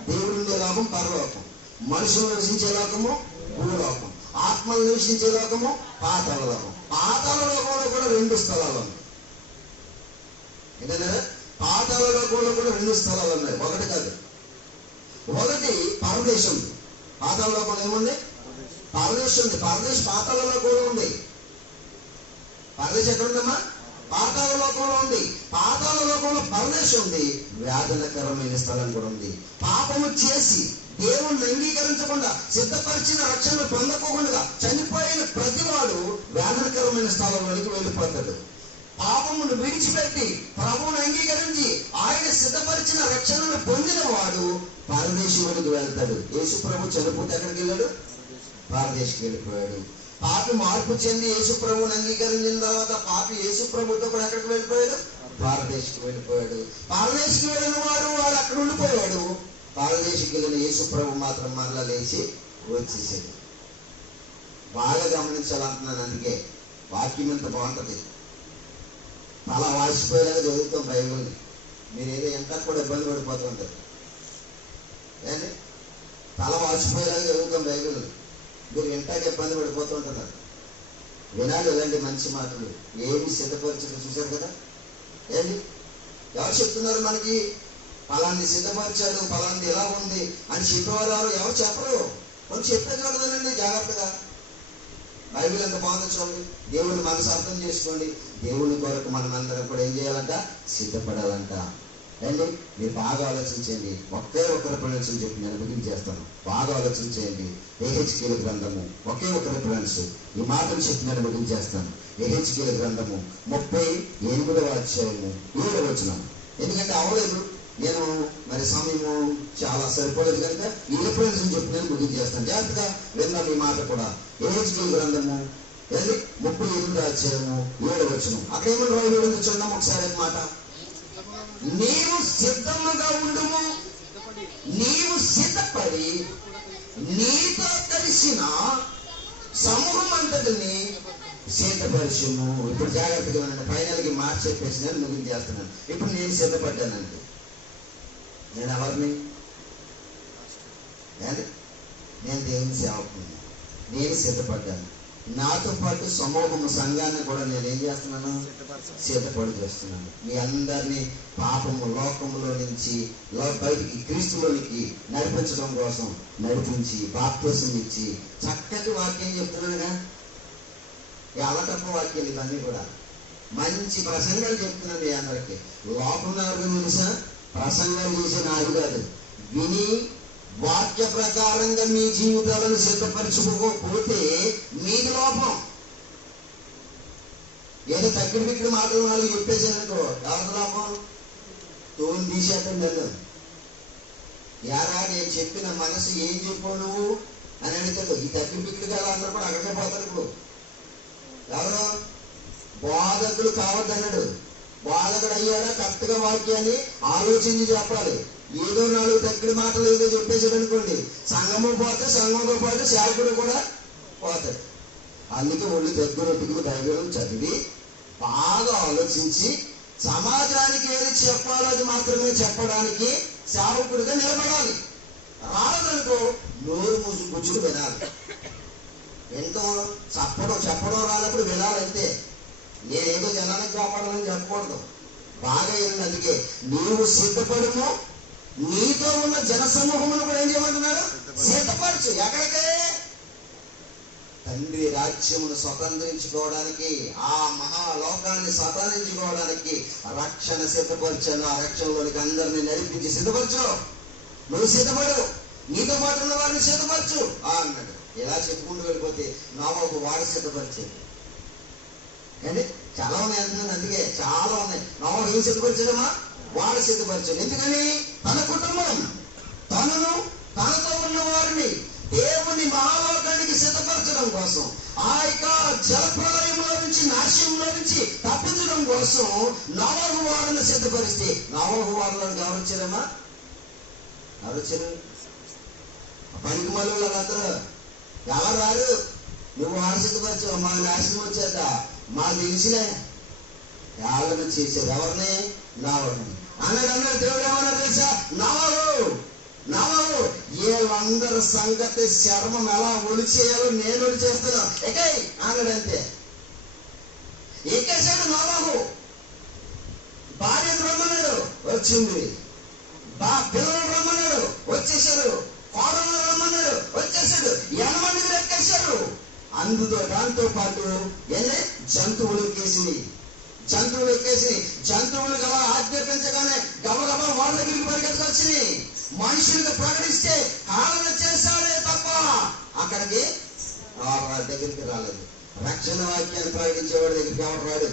దేవుడు ఉండే లోకం పరలోకం. మనుషులు నివసించే లోకము భూలోకం. ఆత్మలు నివసించే లోకము పాతాళ లోకం. పాతాళ లోకంలో కూడా 2 స్థలాలు ఉన్నాయి. ఏంటంటే పాతాళ లోకంలో కూడా 2 స్థలాలు ఉన్నాయి, ఒకటి కాదు. ఒకటి పరదేశం ఉంది. పాతాళ లోకంలో ఏముంది? పరదేశం ఉంది. పరదేశ్ పాతాళ లోకంలో ఉంది. పరదేశం ఎక్కడ ఉందమ్మా? పాతాళ లోకంలో ఉంది. పాతాళ లోకంలో పరదేశం ఉంది. వేదనకరమైన స్థలం కూడా ఉంది. పాపము చేసి దేవుణ్ణి అంగీకరించకుండా సిద్ధపరిచిన రక్షణ పొందకోకుండా చనిపోయిన ప్రతివాడు వేదనకరమైన స్థలంలోనికి వెళ్ళిపోతాడు. పాపమును విడిచిపెట్టి ప్రభువును అంగీకరించి ఆయన సిద్ధపరిచిన రక్షణను పొందిన వాడు పరదేశుడికి వెళ్తాడు. యేసు ప్రభు చనిపోతే ఎక్కడికి వెళ్ళాడు? పరదేశికి వెళ్ళిపోయాడు. పాపి మార్పు చెంది యేసు ప్రభువుని అంగీకరించిన తర్వాత పాపి యేసు ప్రభుతో కూడా ఎక్కడికి పరదేశికి వెళ్ళిపోయాడు. పరదేశికి వెళ్ళిన వాడు అక్కడ ఉండిపోయాడు. పరదేశికి కాలేజీకి వెళ్ళిన యేసు ప్రభు మాత్రం మరలా లేచి వచ్చేసాడు. బాగా గమనించాలంటున్నాను. అందుకే వాక్యం ఎంత బాగుంటుంది. తల వాసిపోయేలాగా చదువుతాం బైబిల్ని. మీరు ఏదో ఎంత కూడా ఇబ్బంది పడిపోతూ ఉంటారు. ఏంటి తల వాసిపోయేలాగా చదువుతాం బైబిల్ని. మీరు ఎంటాక ఇబ్బంది పడిపోతూ ఉంటున్నారు. వినాలి ఇలాంటి మంచి మాటలు. ఏమి సిద్ధపరిచారు చూశారు కదా. ఏంటి ఎవరు చెప్తున్నారు మనకి? ఫలాన్ని సిద్ధపరిచాడు, ఫలాన్ని ఎలా ఉంది అని చెప్పేవారు ఎవరు చెప్పరు. కొంచెం చెప్పేది వాళ్ళు వినండి జాగ్రత్తగా. బైబిల్ ఎంత బాగుందో చూడండి. దేవుని మనసు అర్థం చేసుకోండి. దేవుని కొరకు మనం అందరం కూడా ఏం చేయాలంట? సిద్ధపడాలంట. అండి మీరు బాగా ఆలోచించండి. ఒకే ఒక్క రిఫరెన్స్ చెప్పి నేను బిగిన్ చేస్తాను. బాగా ఆలోచించేయండి. యెహెజ్కేలు గ్రంథము ఒకే ఒక రిఫరెన్స్. ఈ మాటలు చెప్పి నేను బిగిన్ చేస్తాను. యెహెజ్కేలు గ్రంథము 38వ అధ్యాయము 7వ వచనం. ఎందుకంటే అవలేదు, నేను మరి సమయము చాలా సరిపోలేదు కనుక ఈ రిఫరెన్స్ చెప్పి నేను బిగిన్ చేస్తాను. జాగ్రత్తగా విన్నాం ఈ మాట కూడా. యెహెజ్కేలు గ్రంథము 38వ అధ్యాయము 7వ వచనం. అక్కడ ఏమని రాయబడింది చూద్దాం ఒకసారి మాట. నీవు సిద్ధముగా ఉండుము, నీవు సిద్ధపడి నీతో కలిసిన సమూహం అంతటిని సిద్ధపరిచుము. ఇప్పుడు జాగ్రత్తగా ఉన్నాను. ఫైనల్కి మార్చి చెప్పేసి నేను ముగింపు చేస్తున్నాను. ఇప్పుడు నేను సిద్ధపడ్డానండి. నేను ఎవరిని? నేను దేవుని సేవకుని. నేను సిద్ధపడ్డాను. నాతో పాటు సమూహము సంఘాన్ని కూడా నేను ఏం చేస్తున్నాను? సిద్ధపడి చేస్తున్నాను. మీ అందరినీ పాపము లోకములో నుంచి బయటికి క్రీస్తులోనికి నడిపించడం కోసం నడిపించి బాప్తిసం ఇచ్చి చక్కటి వాక్యం చెప్తున్నానుగా. అలటప్ప వాక్యాలు ఇవన్నీ కూడా మంచి ప్రసంగాలు చెప్తున్నాను మీ అందరికి. లోపల ఎవరికి తెలుసా? ప్రసంగాలు చేసే నాది కాదు. విని వాక్య ప్రకారంగా మీ జీవితాలను సిద్ధపరచుకోకపోతే మీది లోపం. ఏదో తగ్గిడి బిగ్గిడి మాటలు వాళ్ళు చెప్పేసానుకో ఎవరి లోపం? తోని తీసేటండి నన్ను. యారా నేను చెప్పిన మనసు ఏం చెప్పావు నువ్వు అని అడుగుతాడు. ఈ తగ్గిడి బిగ్గిడి కదా అందరూ కూడా అక్కడికే పోతారు. ఇప్పుడు ఎవరు బోధకులు కావద్దన్నాడు. బోధకుడు అయ్యాడా కరెక్ట్గా వాక్యాన్ని ఆలోచించి చెప్పాలి. ఏదో 4 తగ్గిడి మాటలు ఏదో చెప్పేసాడు అనుకోండి, సంఘము పోతే సంఘంతో పాటు సేవకుడు కూడా పోతాడు. అందుకే ఒళ్ళు దగ్గరొట్టుకు బైబిల్ చదివి బాగా ఆలోచించి సమాజానికి ఏది చెప్పాలో అది మాత్రమే చెప్పడానికి సేవకుడిగా నిలబడాలి. రాలేదనుకో నోరు ముచ్చుకు వినాలి. ఎంతో చెప్పడం రానప్పుడు వినాలంతే. నేనేదో జనానికి కాపాడాలని చెప్పకూడదు. బాగా వినండి. అందుకే నీవు సిద్ధపడము, నీతో ఉన్న జన సమూహమును కూడా ఏం చేయమంటున్నాడు? సిద్ధపరచు. ఎక్కడికే? తండ్రి రాజ్యమును స్వతంత్రించుకోవడానికి, ఆ మహాలోకాన్ని స్వతంత్రించుకోవడానికి రక్షణ సిద్ధపరచాను. ఆ రక్షణలోనికి అందరినీ నడిపించి సిద్ధపరచు. నువ్వు సిద్ధపడు, నీతో పాటు ఉన్న వారిని సిద్ధపరచు అన్నాడు. ఇలా చెప్పుకుంటూ వెళ్ళిపోతే నోవాహు వాడు సిద్ధపరిచేది. అంటే చాలా ఉన్నాయి అంటున్నాను. అందుకే చాలా ఉన్నాయి. నోవాహు ఏం సిద్ధపరిచాడమ్మా? వాడు సిద్ధపరిచాడు. ఎందుకని? తన కుటుంబం, తనను తనతో ఉన్న వారిని దేవుని మహాలోకానికి సిద్ధపరచడం కోసం, ఆ యొక్క జలప్రలయంలో నుంచి నాశనంలో నుంచి తప్పించడం కోసం నోవాహు వారిని సిద్ధపరిస్తే నోవాహు వారిలోకి ఎవరు వచ్చారమ్మా? ఎవరు వచ్చారు? పనికి మళ్ళీ వాళ్ళందరూ ఎవరు రారు. నువ్వు వాడు సిద్ధపరచు, మా నాశనం వచ్చేట మాకు తెలిసినే వాళ్ళని చేశారు. ఎవరిని? నోవాహుని అన్నాడు. దేవుడు ఏమన్నా తెలుసా? నోవాహు వీళ్ళందరి సంగతి శర్మం ఎలా ఒలిచేయాలో నేను చేస్తాను ఎక్కై అన్నాడు. అంతే ఎక్కేశాడు నోవాహు. భార్య రమ్మన్నాడు, వచ్చింది. పిల్లలు రమ్మన్నాడు, వచ్చేసాడు. కోడలు రమ్మన్నాడు, వచ్చేసాడు. 80 మందికి ఎక్కేశాడు. దాంతో పాటు జంతువులు ఎక్కేసి జంతువులకు అలా ఆజ్ఞాపించగానే గబగబా వాళ్ళ దగ్గరికి పరిగెత్తుకొచ్చి మనుషులకు ప్రకటిస్తే కాలం చేశాడే తప్ప అక్కడికి దగ్గరికి రాలేదు. రక్షణ వాక్యాన్ని ప్రకటించేవాడి దగ్గరికి ఎవరు రాడు.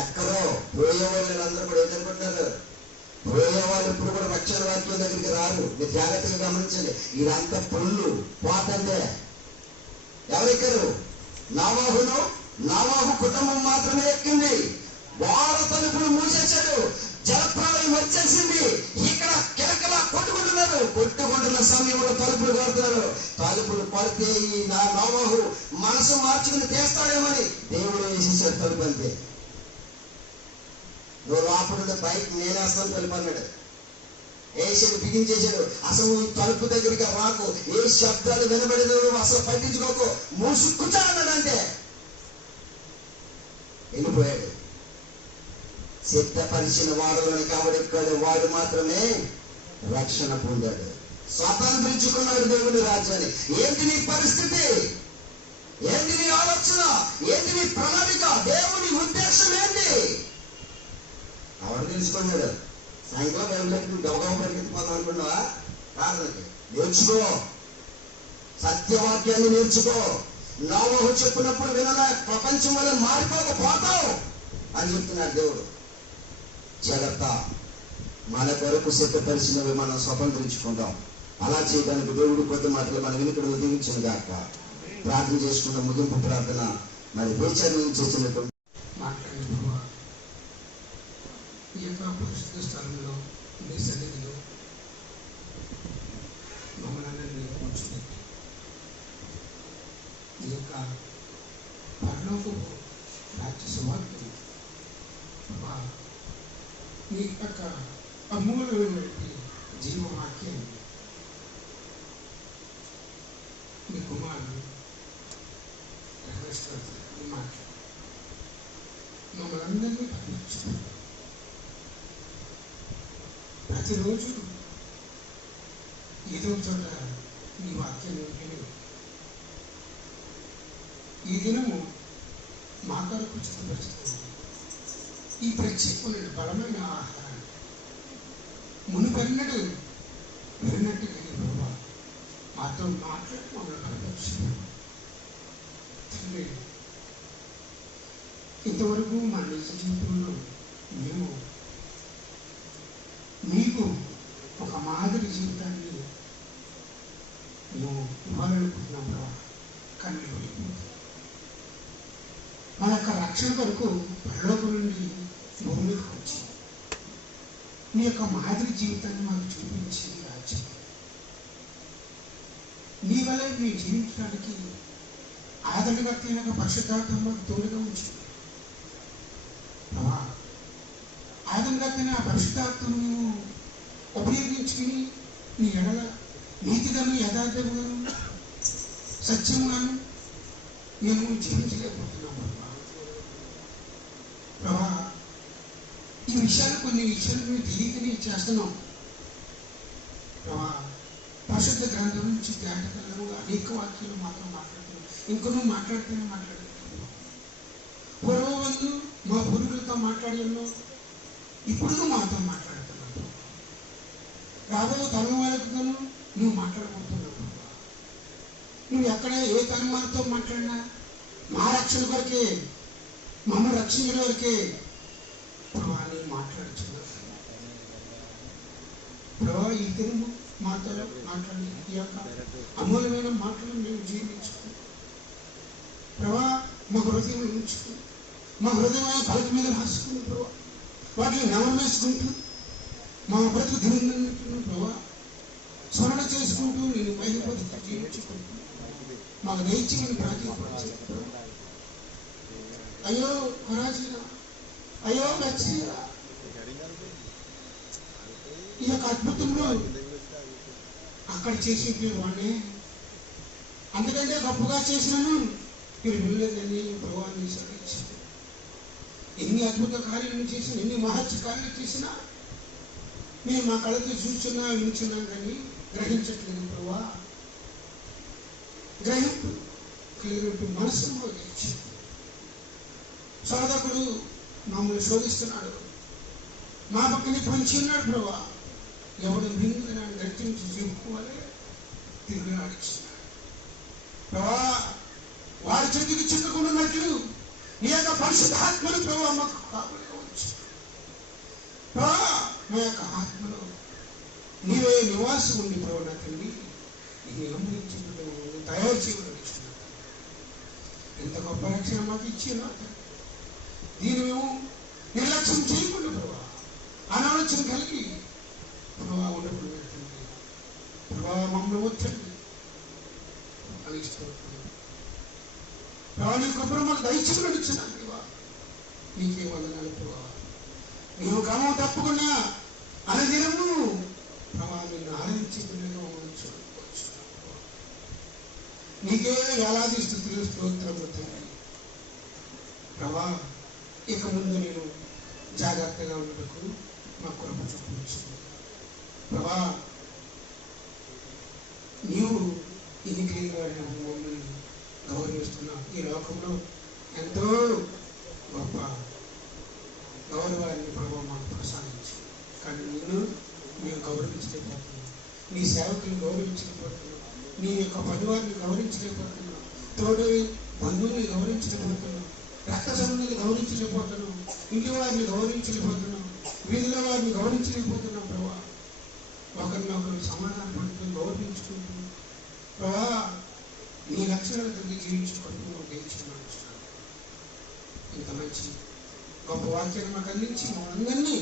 ఎక్కడో పోయేవాళ్ళు అందరూ కూడా ఎదుర్కొంటారు. పోయేవాళ్ళు ఇప్పుడు కూడా రక్షణ వాక్యం దగ్గరికి రారు. మీరు జాగ్రత్తగా గమనించండి. ఇదంతా పుల్లు పోతందే. ఎవరెక్కరు? నోవాహు కుటుంబం మాత్రమే ఎక్కింది. వాడు తలుపులు మూసేశాడు. జలప్రలయం వచ్చేసింది. ఇక్కడ కిలకలా కొట్టుకుంటున్న కొట్టుకుంటున్నారు. కొట్టుకుంటున్న సమయంలో తలుపులు కొడుతున్నారు. తలుపులు కొడితే ఈ నోవహు మనసు మార్చుకుని తీస్తాడేమని దేవుడు వేసేసాడు తలుపు. అంతే, నువ్వు లోపల బయట నేనేస్తాను తలుపు అన్నాడు. వేసాడు, బిగించేశాడు. అసలు తలుపు దగ్గరికి రాకు, ఏ శబ్దాలు వినబడేది అసలు పట్టించుకోకు, మూసుకుంటాడన్నాడు. అంతే, వెళ్ళిపోయాడు. సిద్ధపరిచిన వాడులోని కాబట్టి వాడు మాత్రమే రక్షణ పొందాడు, స్వతంత్రించుకున్నాడు దేవుని రాజ్యాన్ని. ఏంటి నీ పరిస్థితి? ఏంటి నీ ఆలోచన? ఏంటి నీ ప్రణాళిక? దేవుని ఉద్దేశం ఏంటి? ఎవరు తెలుసుకున్నాడు? సాయంత్రం బైబిల్ గౌరవం పరిగెత్తిపోతాం అనుకున్నావా? కాదు, నేర్చుకో, సత్యవాక్యాన్ని నేర్చుకో. నోవహు చెప్పినప్పుడు వినలా, ప్రపంచం వల్ల మారిపోకపోతావు అని చెప్తున్నాడు దేవుడు. జాగ్రత్త, మన కొరకు సిద్ధపరిచినవి మనం స్వతంత్రించుకుందాం. అలా చేయడానికి దేవుడు కొద్ది మాటలు మన వెనుకడు ఉదయించిన గాక. ప్రార్థన చేసుకున్న ముగింపు ప్రార్థన మరి వేచారం చేసినటువంటి ఈ యొక్క పరిశుద్ధ స్థలంలో మీ సన్నిధిలో మమ్మల్ని ఉంచుతుంది. ఈ యొక్క పరలోకపు రాజ్య సువార్తను మీ యొక్క అమూల్యమైనటువంటి జీవవాక్యాన్ని మీ కుమారుడు మాట్లాడు మమ్మల్ని అందరినీ పంపించారు. ప్రతిరోజు ఏదో చోట ఈ వాక్యాన్ని విని ఈ దినము మా కొరకు చిత్తపరుస్తుంది. ఈ ప్రత్యేకమైన బలమైన ఆహారాన్ని మునుపెన్నడు విన్నట్టు కలిగి ప్రభావ మాతో మాట్లాడి మమ్మల్ని బలపరుచున్నాం. తండ్రి, ఇంతవరకు మా నిజ జీవితంలో మేము మీకు ఒక మాదిరి జీవితాన్ని మేము ఇవ్వాలనుకుంటున్నాం ప్రభావ. కానీ మా యొక్క రక్షణ కొరకు పరలోకం నుండి భూమి మీదకి వచ్చి మీ యొక్క మాదిరి జీవితాన్ని మాకు చూపించింది రాజ్యం. నీ వల్ల మేము జీవించడానికి ఆదరణకర్తైన పరిశుద్ధాత్మ మాకు తోడుగా ఉంచింది ప్రభా. ఆదరణకర్తైన ఆ పరిశుద్ధాత్మను ఉపయోగించుకుని నీ ఎడల నీతిగాను యథార్థముగాను సత్యముగాను మేము జీవించలేకపోతున్నాము ప్రభా. ఈ విషయాలు కొన్ని విషయాలు మేము తెలియకనే చేస్తున్నాం ప్రభా. పరిశుద్ధ గ్రంథం నుంచి జ్ఞాపకాలు అనేక వాక్యాలు మాతో మాట్లాడుతున్నాం. ఇంకొన్ని మాట్లాడుతున్నాం. పూర్వవందు మా పూర్వీకులతో మాట్లాడి ఉన్నాం, ఇప్పుడు మాతో మాట్లాడుతున్నావు. రాబోయే తరం వాళ్ళకును నువ్వు మాట్లాడబోతున్నావు. నువ్వు ఎక్కడ ఏ తరం వారితో మాట్లాడినా మా రక్షణ కొరకే, మమ్మల్ని రక్షించడం వరకే ప్రభా నేను మాట్లాడుతున్నాను ప్రభా. ఈ తెలుగు మాతో మాట్లాడి ఈ యొక్క అమూల్యమైన మాటలు మేము జీవించుకుని ప్రభా మా హృదయం ఉంచుకుని మా హృదయమైన పలక మీద రాసుకుని ప్రభా వాటిని నెమరు వేసుకుంటూ మా బ్రతుకు దినంటున్నాం ప్రభా. స్మరణ చేసుకుంటూ నేను బయలుపడుతూ జీవించుకుంటూ మాకు దయచేయని ప్రార్థన. అయ్యో కొరాజీనా, అయ్యో బెత్సీదా, ఈ యొక్క అద్భుతంలో అక్కడ చేసి వాడిని అందుకంటే గొప్పగా చేసినాను మీరు వెళ్ళలేదని ప్రభావాన్ని సరించారు. ఎన్ని అద్భుత కార్యాలను చేసినా, ఎన్ని మహత్య కార్యాలు చేసినా మేము మా కళ్ళతో చూస్తున్నా వింటున్నాం కానీ గ్రహించట్లేదు ప్రభా. గ్రహింపు కలిగినట్టు మనసులో తెచ్చి సోదకుడు మమ్మల్ని శోధిస్తున్నాడు, మా పక్కనే పంచి ఉన్నాడు ప్రభా. ఎవడు మింగుతున్నాడు గర్తించి చెప్పుకోవాలి తిరిగి ఆడిస్తున్నాడు ప్రభా. వారి చేతికి చిక్కుకున్నట్లు నీ యొక్క పరిశుద్ధాత్మను ప్రభా మాకు కాపులుగా ఉంచు ప్రభా. మా యొక్క ఆత్మలో నీవే నివాసం ఉండి ప్రభు నా తండ్రి ఇది అమృతించుకుంటూ తయారు చేయడం ఇస్తున్నాను. ఎంత గొప్ప రక్షణ మాకు ఇచ్చిన దీన్ని మేము నిర్లక్ష్యం చేయకుండా ప్రభా, అనాలోచన కలిగి ప్రభా ఉండకుండా ప్రభా మమ్మల్ని వచ్చండి కలిగిస్తూ ప్రభా నీ కృపను మాకు దయచేసి నడుచున్నాను ప్రభా. నీకే వందనాలు ప్రభా. నీవు క్రమం తప్పకుండా అనుదినము ప్రభా నిన్ను ఆరాధించే పిల్లలుగా మమ్మల్ని చూడవచ్చు. నీకే వేలాది స్తుతులు స్తోత్రములు తండ్రి. ప్రభా ఇక ముందు నేను జాగ్రత్తగా ఉండటకు మా కృప చూపించు ప్రభా. నీవు ఇది క్రియగా మమ్మల్ని గౌరవిస్తున్నావు. ఈ లోకంలో ఎంతో గొప్ప గౌరవాన్ని ప్రభావం మాకు ప్రసాదించు. కానీ నిన్ను మేము గౌరవించలేకపోతున్నాం, నీ సేవకుని గౌరవించలేకపోతున్నాం, నీ యొక్క పనివారిని గౌరవించలేకపోతున్నాం, తోడు బంధువుని గౌరవించలేకపోతున్నాం, రక్త సంబంధిని గౌరవించలేకపోతున్నాం, ఇంటి వారిని గౌరవించలేకపోతున్నాం, వీధిలో వారిని గౌరవించలేకపోతున్నాం. ప్రభా ఒకరినొకరు సమాధాన పడుతూ గౌరవించుకుంటూ ప్రభా నీ లక్షణాలు కలిగి జీవించుకుంటూ గెలిచున్నాను. ఇంత మంచి గొప్ప వాక్యాన్ని మాకు అందించి మనందరినీ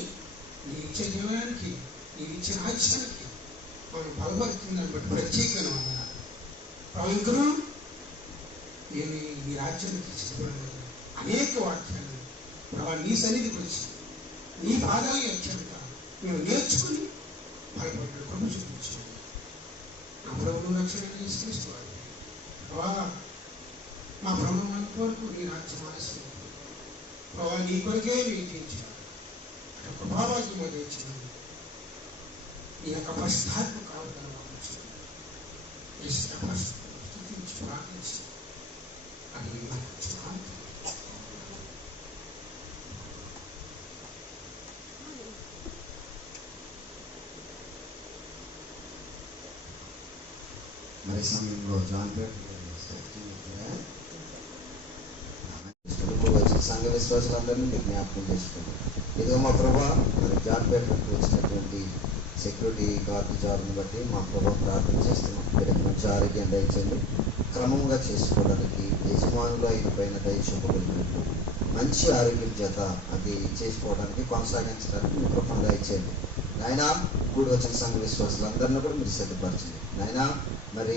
నీ ఇచ్చే జీవనానికి నీ ఇచ్చే రాజ్యానికి మనం బలపడుతుందని బట్టి ప్రత్యేకంగా వందనాలు ప్రభు. ఇంకను నేను ఈ రాజ్యానికి సిద్ధపడలేదు అనేక వాక్యాలు ప్రభా నీ సన్నిధికి వచ్చి నీ పాదాలు అత్యంత మేము నేర్చుకుని బలపడ్డాడు కృప చూపించాను. నా ప్రభువు రక్షణ తీసుకొస్తాడు ప్రభా. మా ప్రభుత్వం వరకు నీ రాజ్యం ఆలస్యం ప్రభా నీ కొరకే నీతించాడు. ప్రభావాన్ని మదించాను. నీ యొక్క పరిస్థాత్మ కావడం స్థుతించి ప్రార్థించి అది మరి సమయంలో జాన్పేట వచ్చిన సంఘ విశ్వాసాలందరినీ మీరు జ్ఞాపకం చేసుకోండి. ఇదిగో మా ప్రభా మరి జాన్పేటకు వచ్చినటువంటి సెక్యూరిటీ గార్డు జాబ్ని బట్టి మా ప్రభా ప్రార్థన చేస్తున్నాం. మీరు మంచి ఆరోగ్యం దయచండి, క్రమంగా చేసుకోవడానికి యజమానులు అయిన పైన దయచూపగలిగినట్టు మంచి ఆరోగ్యం చేత అది చేసుకోవడానికి కొనసాగించడానికి మీ కృపను దయచేయండి నాయన. కూడి వచ్చిన సంఘ విశ్వాసాలందరినీ కూడా మీరు సిద్ధపరచండి నాయన. మరి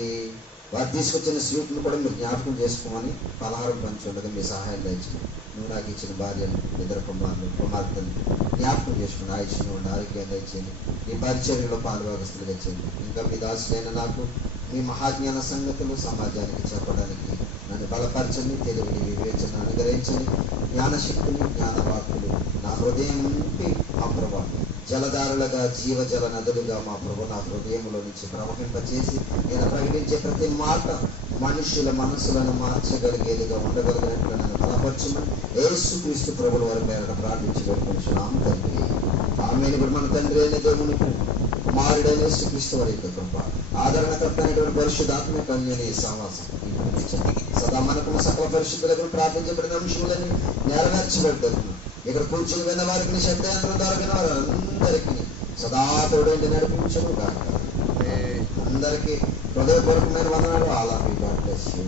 వారు తీసుకొచ్చిన స్వీట్ను కూడా మీరు జ్ఞాపకం చేసుకోమని పలహారం పంచి ఉండగా మీ సహాయం దయచండి. నువ్వు నాకు ఇచ్చిన భార్యను, ఇద్దరు కుమార్తెను జ్ఞాపకం చేసుకుని ఆయుష్ను ఉండి ఆరోగ్యాన్ని దయచేయండి. ఈ పరిచర్యలో పాలుభాగస్తులుగా చేయండి. ఇంకా మీ దాసులైన నాకు మీ మహాజ్ఞాన సంగతులు సమాజానికి చెప్పడానికి నన్ను బలపరచండి, తెలివిని వివేచన అనుగ్రహించండి, జ్ఞానశక్తిని జ్ఞానవాక్కులు నా హృదయం నుండి మా ప్రభా జలధారులుగా జీవజల నదులుగా మా ప్రభు నా హృదయంలో నుంచి ప్రవహింపచేసి నేను ప్రకటించే ప్రతి మాట మనుషుల మనసులను మార్చగలిగేదిగా ఉండగలిగినట్లు నన్ను బలపరచమని యేసుక్రీస్తు ప్రభుల వారి పేరట ప్రార్థించి వేడుకొంటున్నాము తండ్రి. ఆమేన్. ఇప్పుడు మన తండ్రి అయిన దేవునికి కుమారుడైన యేసుక్రీస్తు వారి యొక్క కృప, ఆదరణకర్త అయినటువంటి పరిశుద్ధాత్మ కన్యని సహవాసం సదా మనకు సకల పరిశుద్ధులకు ప్రార్థించబడిన అంశములని నెరవేర్చబడ్డారు. ఇక్కడ కూర్చుని విన్న వారికి శబ్దాంతరం ద్వారా విన్న వారందరికీ సదా తోడేంటి నడిపించను కాక అందరికీ హృదయపూర్వకమైన వందనాలు. All of you. God bless you.